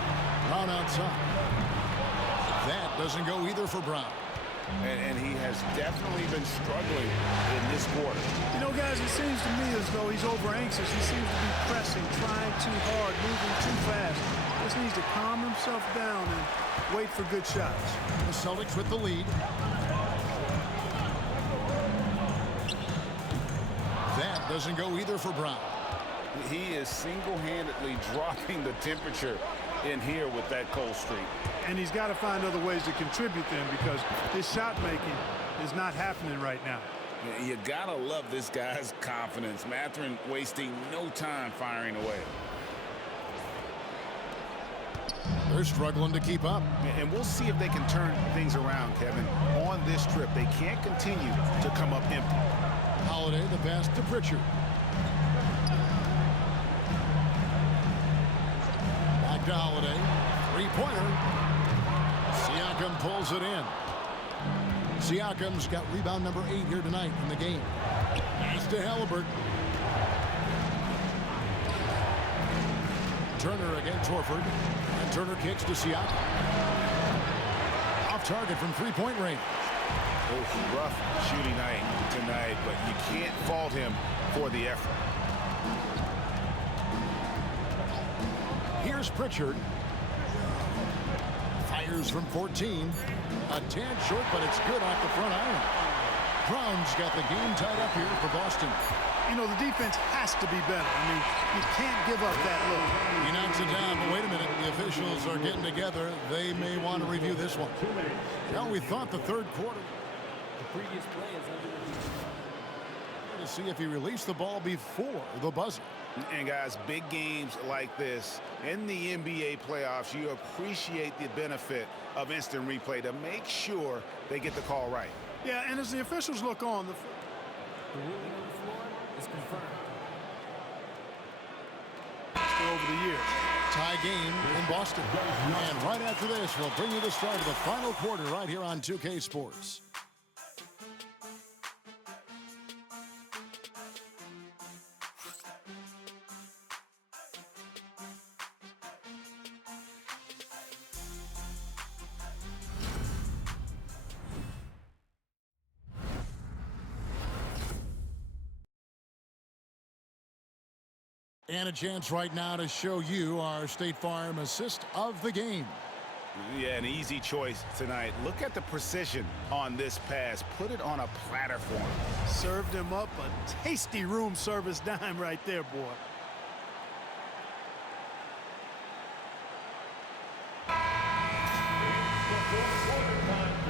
Brown outside. That doesn't go either for Brown. And he has definitely been struggling in this quarter. You know, guys, it seems to me as though he's over anxious. He seems to be pressing, trying too hard, moving too fast. Just needs to calm himself down and wait for good shots. The Celtics with the lead. That doesn't go either for Brown. He is single-handedly dropping the temperature in here with that cold streak. And he's got to find other ways to contribute then, because his shot making is not happening right now. You gotta love this guy's confidence. Mathurin wasting no time firing away. They're struggling to keep up. And we'll see if they can turn things around, Kevin. On this trip, they can't continue to come up empty. Holiday, the pass to Pritchard. Back to Holiday. 3-pointer. Siakam pulls it in. Siakam's got rebound number 8 here tonight in the game. Pass to Haliburton. Turner against Horford. And Turner kicks to Siakam. Off target from 3-point range. Rough shooting night tonight, but you can't fault him for the effort. Here's Pritchard. Fires from 14. A tad short, but it's good off the front iron. Brown's got the game tied up here for Boston. You know, the defense has to be better. I mean, you can't give up that look. He knocks it down, but wait a minute. The officials are getting together. They may want to review this one. Well, we thought the third quarter. The previous play is under review. To see if he released the ball before the buzzer. And guys, big games like this in the NBA playoffs, you appreciate the benefit of instant replay to make sure they get the call right. Yeah, and as the officials look on, The ruling on the floor is confirmed. over the years. Tie game in Boston. And right after this, we'll bring you the start of the final quarter right here on 2K Sports. And a chance right now to show you our State Farm assist of the game. Yeah, an easy choice tonight. Look at the precision on this pass. Put it on a platter for him. Served him up a tasty room service dime right there, boy.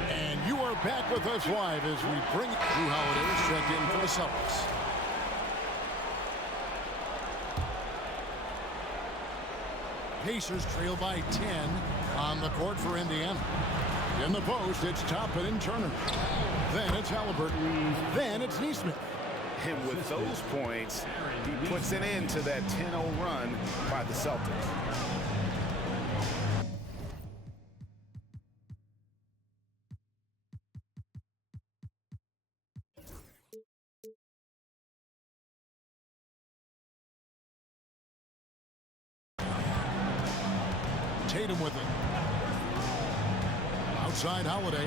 And you are We're back with us live as we bring Drew Holiday checked in for the Celtics. Pacers trail by 10 on the court for Indiana. In the post, it's Toppin and Turner. Then it's Haliburton. Then it's Nesmith. And with those points, he puts an end to that 10-0 run by the Celtics. Tatum with it. Outside Holiday.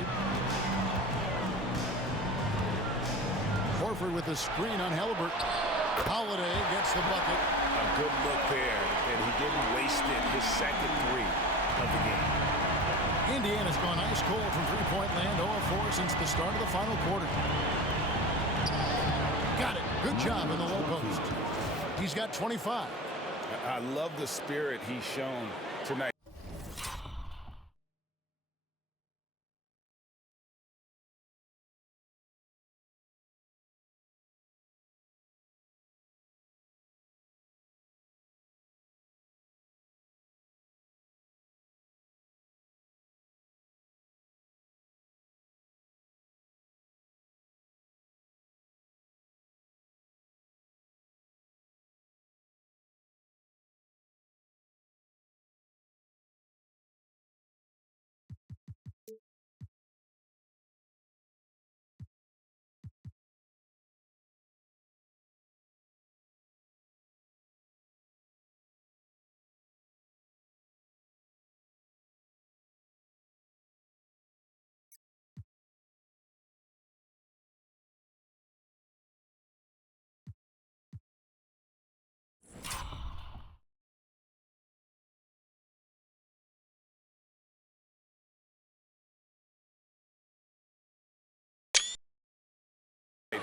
Horford with the screen on Haliburton. Holiday gets the bucket. A good look there, and he didn't waste it. His second three of the game. Indiana's gone ice cold from three-point land, 0-4 since the start of the final quarter. Got it. Good job in the low post. He's got 25. I love the spirit he's shown tonight.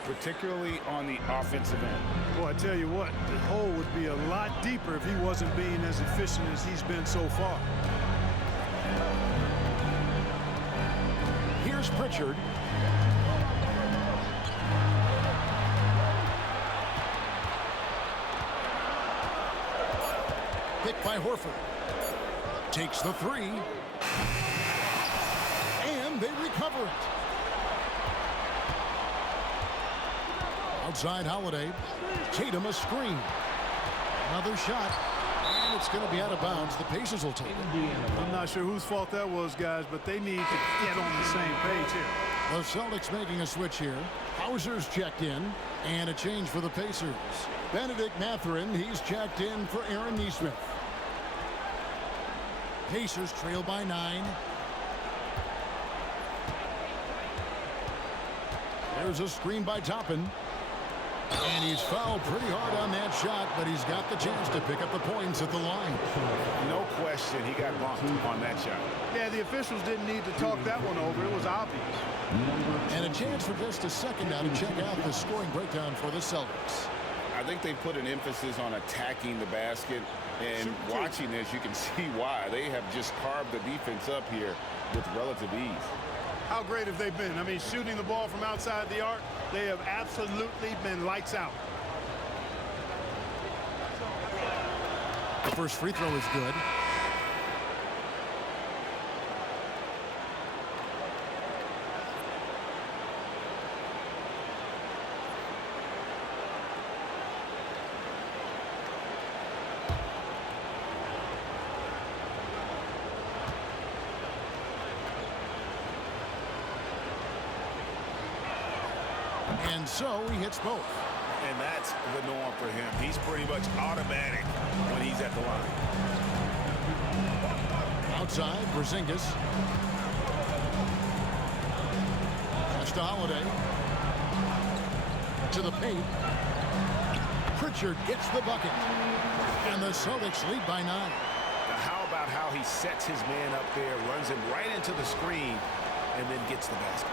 Particularly on the offensive end. Boy, I tell you what, the hole would be a lot deeper if he wasn't being as efficient as he's been so far. Here's Pritchard. Picked by Horford. Takes the three. And they recover it. Outside Holiday. Tatum a screen. Another shot. And it's going to be out of bounds. The Pacers will take it. I'm not sure whose fault that was, guys, but they need to get on the same page here. The Celtics making a switch here. Hauser's checked in. And a change for the Pacers. Benedict Mathurin, he's checked in for Aaron Nesmith. Pacers trail by 9. There's a screen by Toppin. And he's fouled pretty hard on that shot, but he's got the chance to pick up the points at the line. No question, he got bumped on that shot. Yeah, the officials didn't need to talk that one over. It was obvious. And a chance for just a second now to check out the scoring breakdown for the Celtics. I think they put an emphasis on attacking the basket, and watching this, you can see why. They have just carved the defense up here with relative ease. How great have they been? I mean, shooting the ball from outside the arc, they have absolutely been lights out. The first free throw is good. And so he hits both. And that's the norm for him. He's pretty much automatic when he's at the line. Outside, Porzingis. Pass to Holiday. To the paint. Pritchard gets the bucket. And the Celtics lead by 9. Now how about how he sets his man up there, runs him right into the screen, and then gets the basket.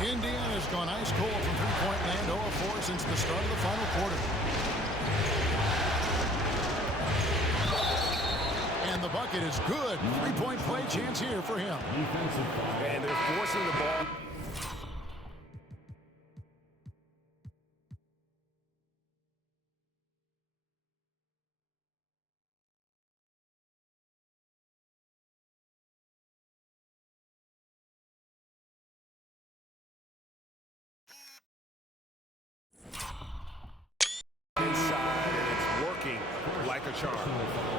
Indiana's gone ice cold from three-point land, 0-4 since the start of the final quarter. And And the bucket is good. Three-point play chance here for him. And they're forcing the ball. Inside, and it's working like a charm.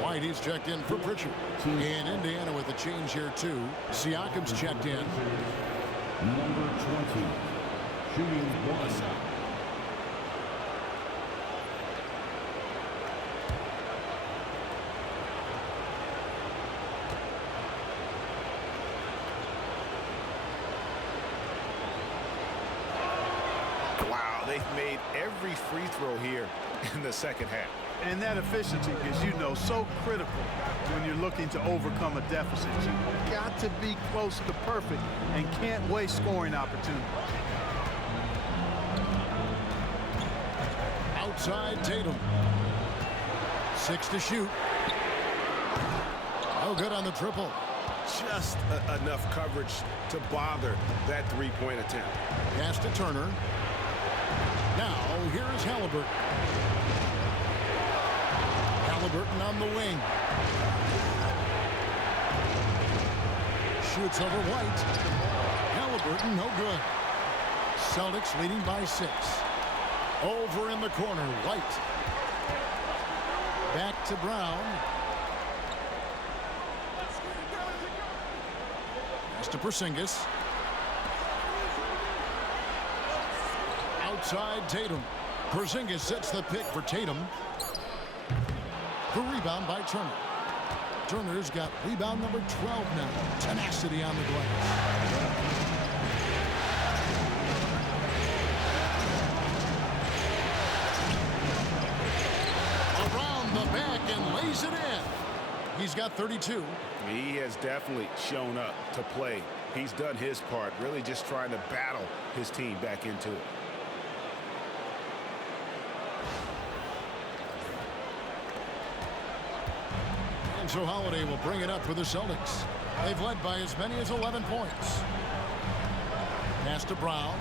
White, he's checked in for Pritchard. And Indiana with a change here, too. Siakam's checked in. Number 20, shooting 1. Wow, they've made every free throw here in the second half. And that efficiency is, you know, so critical when you're looking to overcome a deficit. You've got to be close to perfect and can't waste scoring opportunities. Outside Tatum. 6 to shoot. Oh, good on the triple. Just enough coverage to bother that three-point attempt. Pass to Turner. Now, here is Haliburton. Haliburton on the wing. Shoots over White. Haliburton, no good. Celtics leading by 6. Over in the corner, White. Back to Brown. Pass to Porzingis. Outside Tatum. Porzingis sets the pick for Tatum. The rebound by Turner. Turner's got rebound number 12 now. Tenacity on the glass. Around the back and lays it in. He's got 32. He has definitely shown up to play. He's done his part, really just trying to battle his team back into it. And so Holiday will bring it up for the Celtics. They've led by as many as 11 points. Pass to Brown.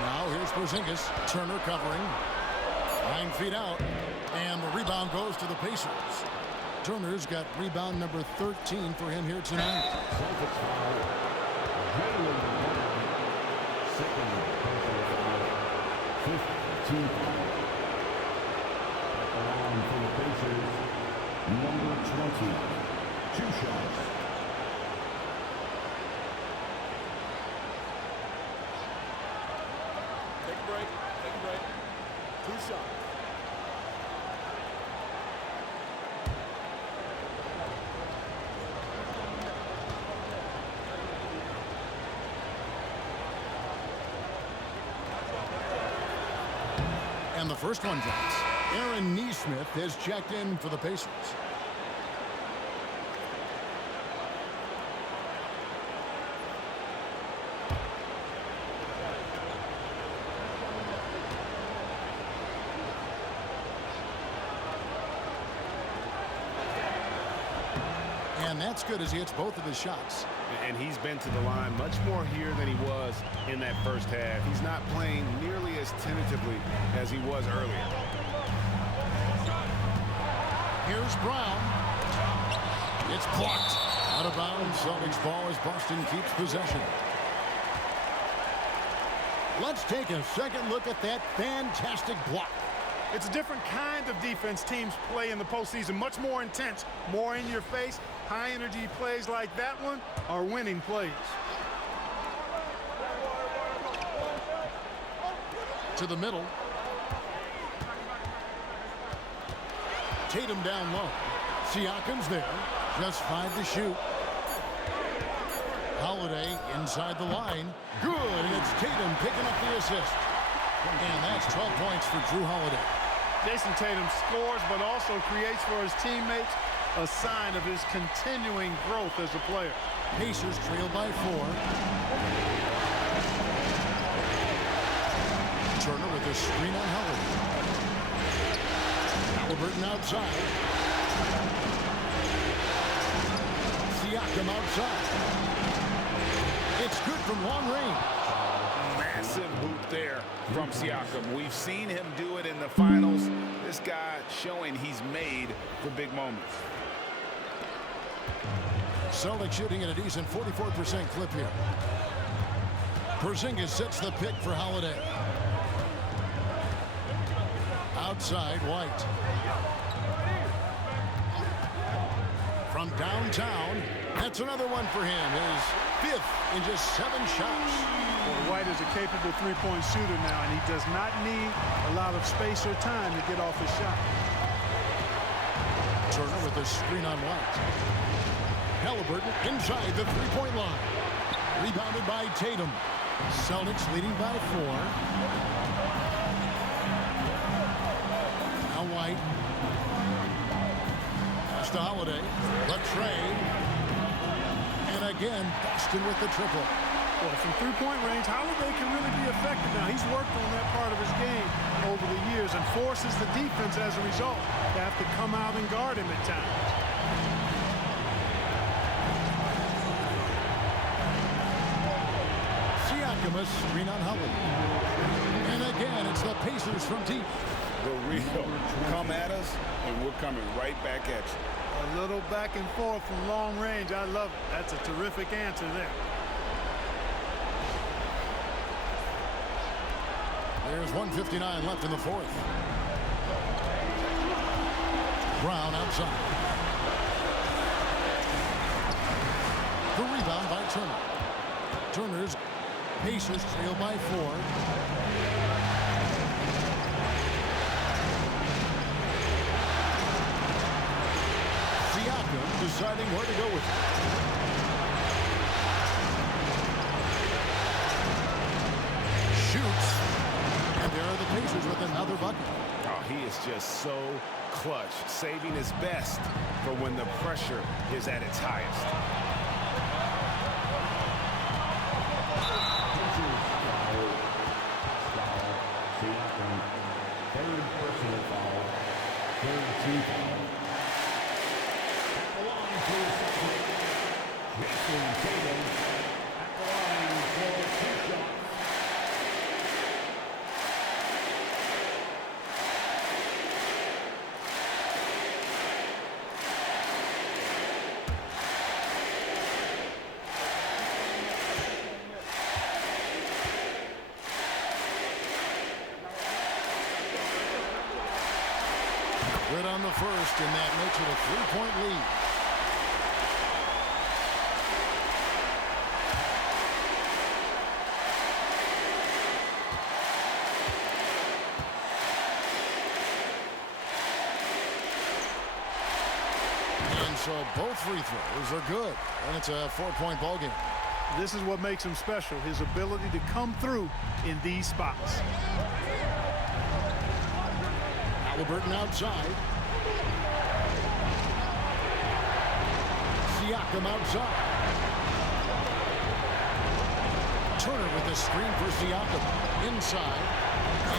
Now here's Porzingis. Turner covering. 9 feet out. And the rebound goes to the Pacers. Turner's got rebound number 13 for him here tonight. For the Pacers, number 20, 2 shots. Take a break. Take a break. 2 shots. And the first one drops. Aaron Nesmith has checked in for the Pacers. And that's good as he hits both of his shots. And he's been to the line much more here than he was in that first half. He's not playing nearly as tentatively as he was earlier. Here's Brown. It's blocked. Out of bounds. Celtics ball as Boston keeps possession. Let's take a second look at that fantastic block. It's a different kind of defense teams play in the postseason. Much more intense, more in your face. High energy plays like that one are winning plays. To the middle. Tatum down low. Siakam's there. Just 5 to shoot. Holiday inside the line. Good, and it's Tatum picking up the assist. And that's 12 points for Drew Holiday. Jason Tatum scores, but also creates for his teammates, a sign of his continuing growth as a player. Pacers trail by 4. the screen on Haliburton outside. Siakam outside. It's good from long range. Massive hoop there from Siakam. We've seen him do it in the finals. This guy showing he's made for big moments. Celtics shooting at a decent 44% clip here. Porzingis sets the pick for Holiday. Outside, White. From downtown, that's another one for him. His 5th in just 7 shots. Well, White is a capable three-point shooter now, and he does not need a lot of space or time to get off his shot. Turner with the screen on White. Haliburton inside the three-point line. Rebounded by Tatum. Celtics leading by 4. Now White. Pass to Holiday. The trade. And again, Boston with the triple. Well, from three-point range, Holiday can really be effective now. He's worked on that part of his game over the years and forces the defense as a result to have to come out and guard him at times. Siakam a screen on Holiday. And again, it's the Pacers from deep. The real come at us, and we're coming right back at you. A little back and forth from long range. I love it. That's a terrific answer there. There's 1:59 left in the 4th. Brown outside. The rebound by Turner. Turner's Pacers trail by 4. Siakam deciding where to go with it. Shoots. And there are the Pacers with another bucket. Oh, he is just so clutch, saving his best for when the pressure is at its highest. Third personal foul. Third team foul. At the line for the Celtics, Jason Tatum. At the line for 2 shots. Good on the first, and that makes it a 3-point lead. And so both free throws are good, and it's a 4-point ball game. This is what makes him special, his ability to come through in these spots. Haliburton outside. Siakam outside. Turner with the screen for Siakam. Inside.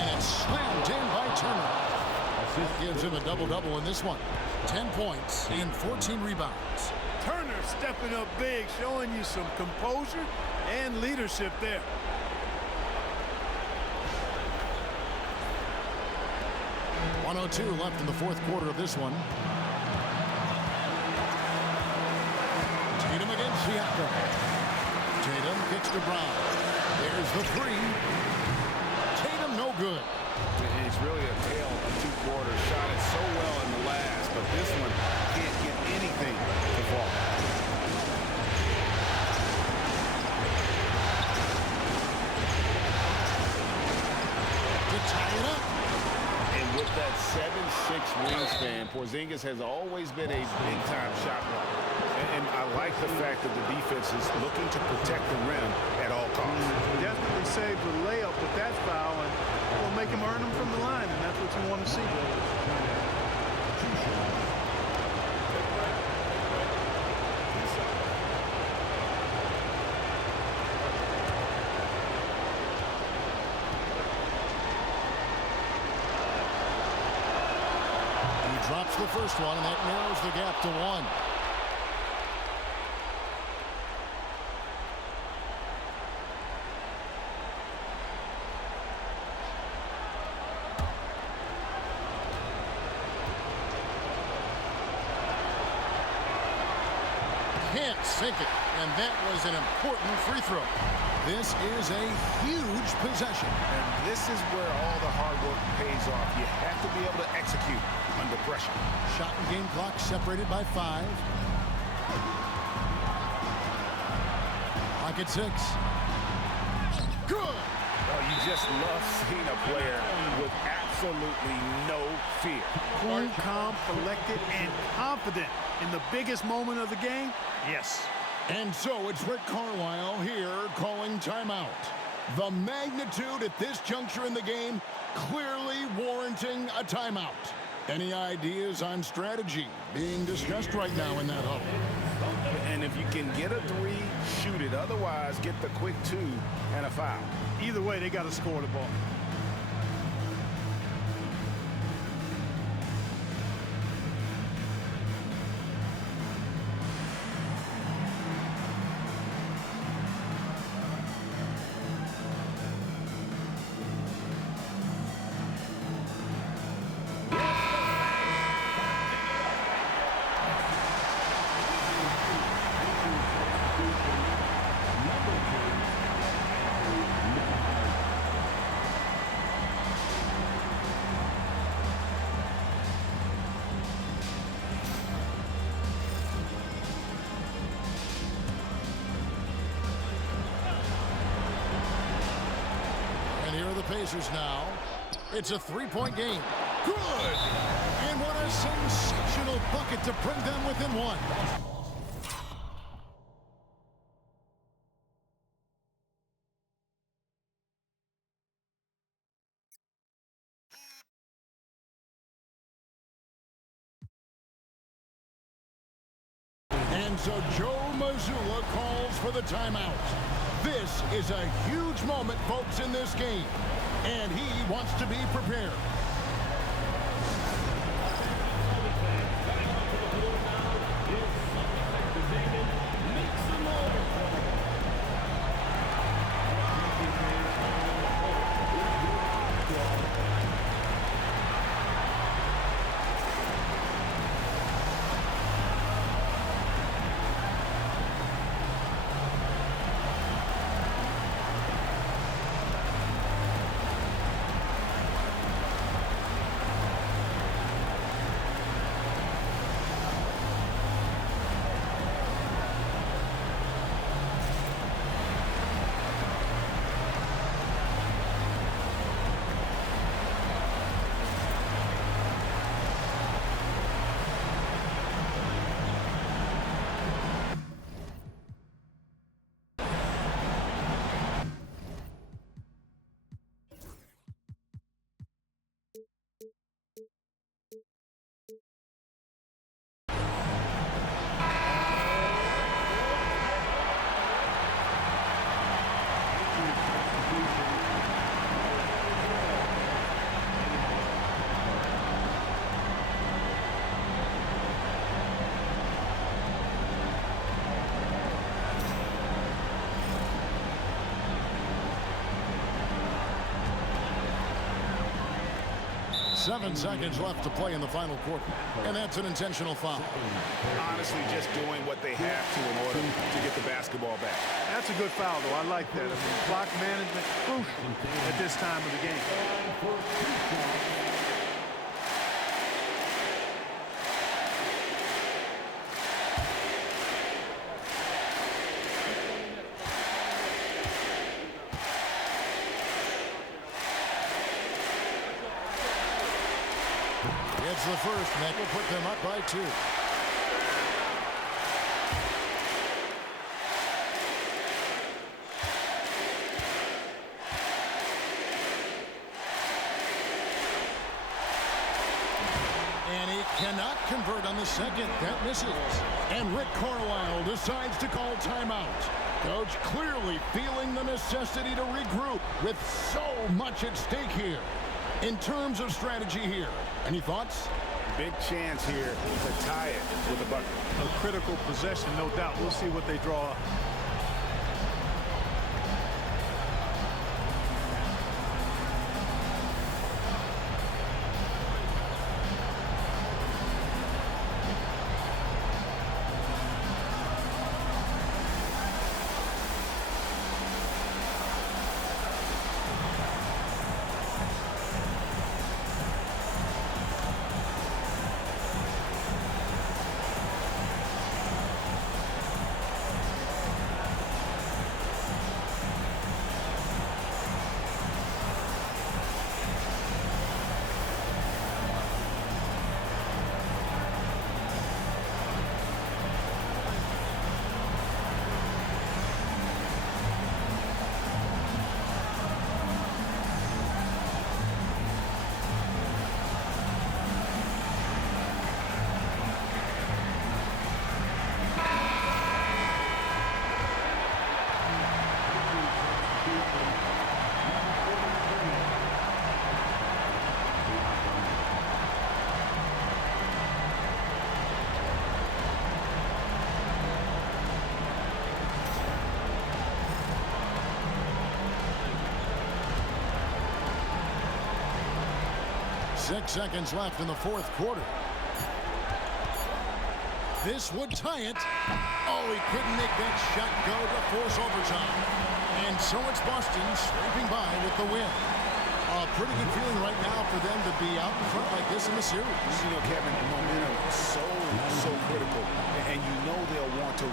And slammed in by Turner. That gives him a double-double in this one. 10 points and 14 rebounds. Turner stepping up big, showing you some composure and leadership there. .102 left in the 4th quarter of this one. Tatum against Siakam. Tatum kicks to Brown. There's the 3. Tatum no good. It's really a tale of 2 quarters. Shot it so well in the last, but this one can't get anything to fall. To tie it up. With that 7'6" wingspan, Porzingis has always been a big-time shot blocker. And I like the fact that the defense is looking to protect the rim at all costs. Definitely saved the layup with that foul, and will make him earn them from the line, and that's what you want to see. Drops the first one, and that narrows the gap to 1. Can't sink it, and that was an important free throw. This is a huge possession. And this is where all the hard work pays off. You have to be able to execute under pressure. Shot and game clock separated by 5. Pocket 6. Good. Well, you just love seeing a player with absolutely no fear. Cool, calm, collected, and confident in the biggest moment of the game. Yes. And so it's Rick Carlisle here calling timeout. The magnitude at this juncture in the game clearly warranting a timeout. Any ideas on strategy being discussed right now in that huddle? And if you can get a 3, shoot it. Otherwise, get the quick 2 and a foul. Either way, they got to score the ball. Pacers now. It's a 3-point game. Good! And what a sensational bucket to bring them within 1. And so Joe Mazzulla calls for the timeout. This is a huge moment, folks, in this game. And he wants to be prepared. Seven seconds left to play in the final quarter. And that's an intentional foul. Honestly, just doing what they have to in order to get the basketball back. That's a good foul, though. I like that. I mean, clock management, crucial at this time of the game. It's the first, and that will put them up by 2. And he cannot convert on the second. That misses. And Rick Carlisle decides to call timeout. Coach clearly feeling the necessity to regroup with so much at stake here. In terms of strategy here, any thoughts? Big chance here to tie it with a bucket. A critical possession, no doubt. We'll see what they draw. Six seconds left in the fourth quarter. This would tie it. Oh, he couldn't make that shot go to force overtime. And so it's Boston scraping by with the win. A pretty good feeling right now for them to be out in front like this in the series. You know, Kevin, momentum is so critical. And you know they'll want to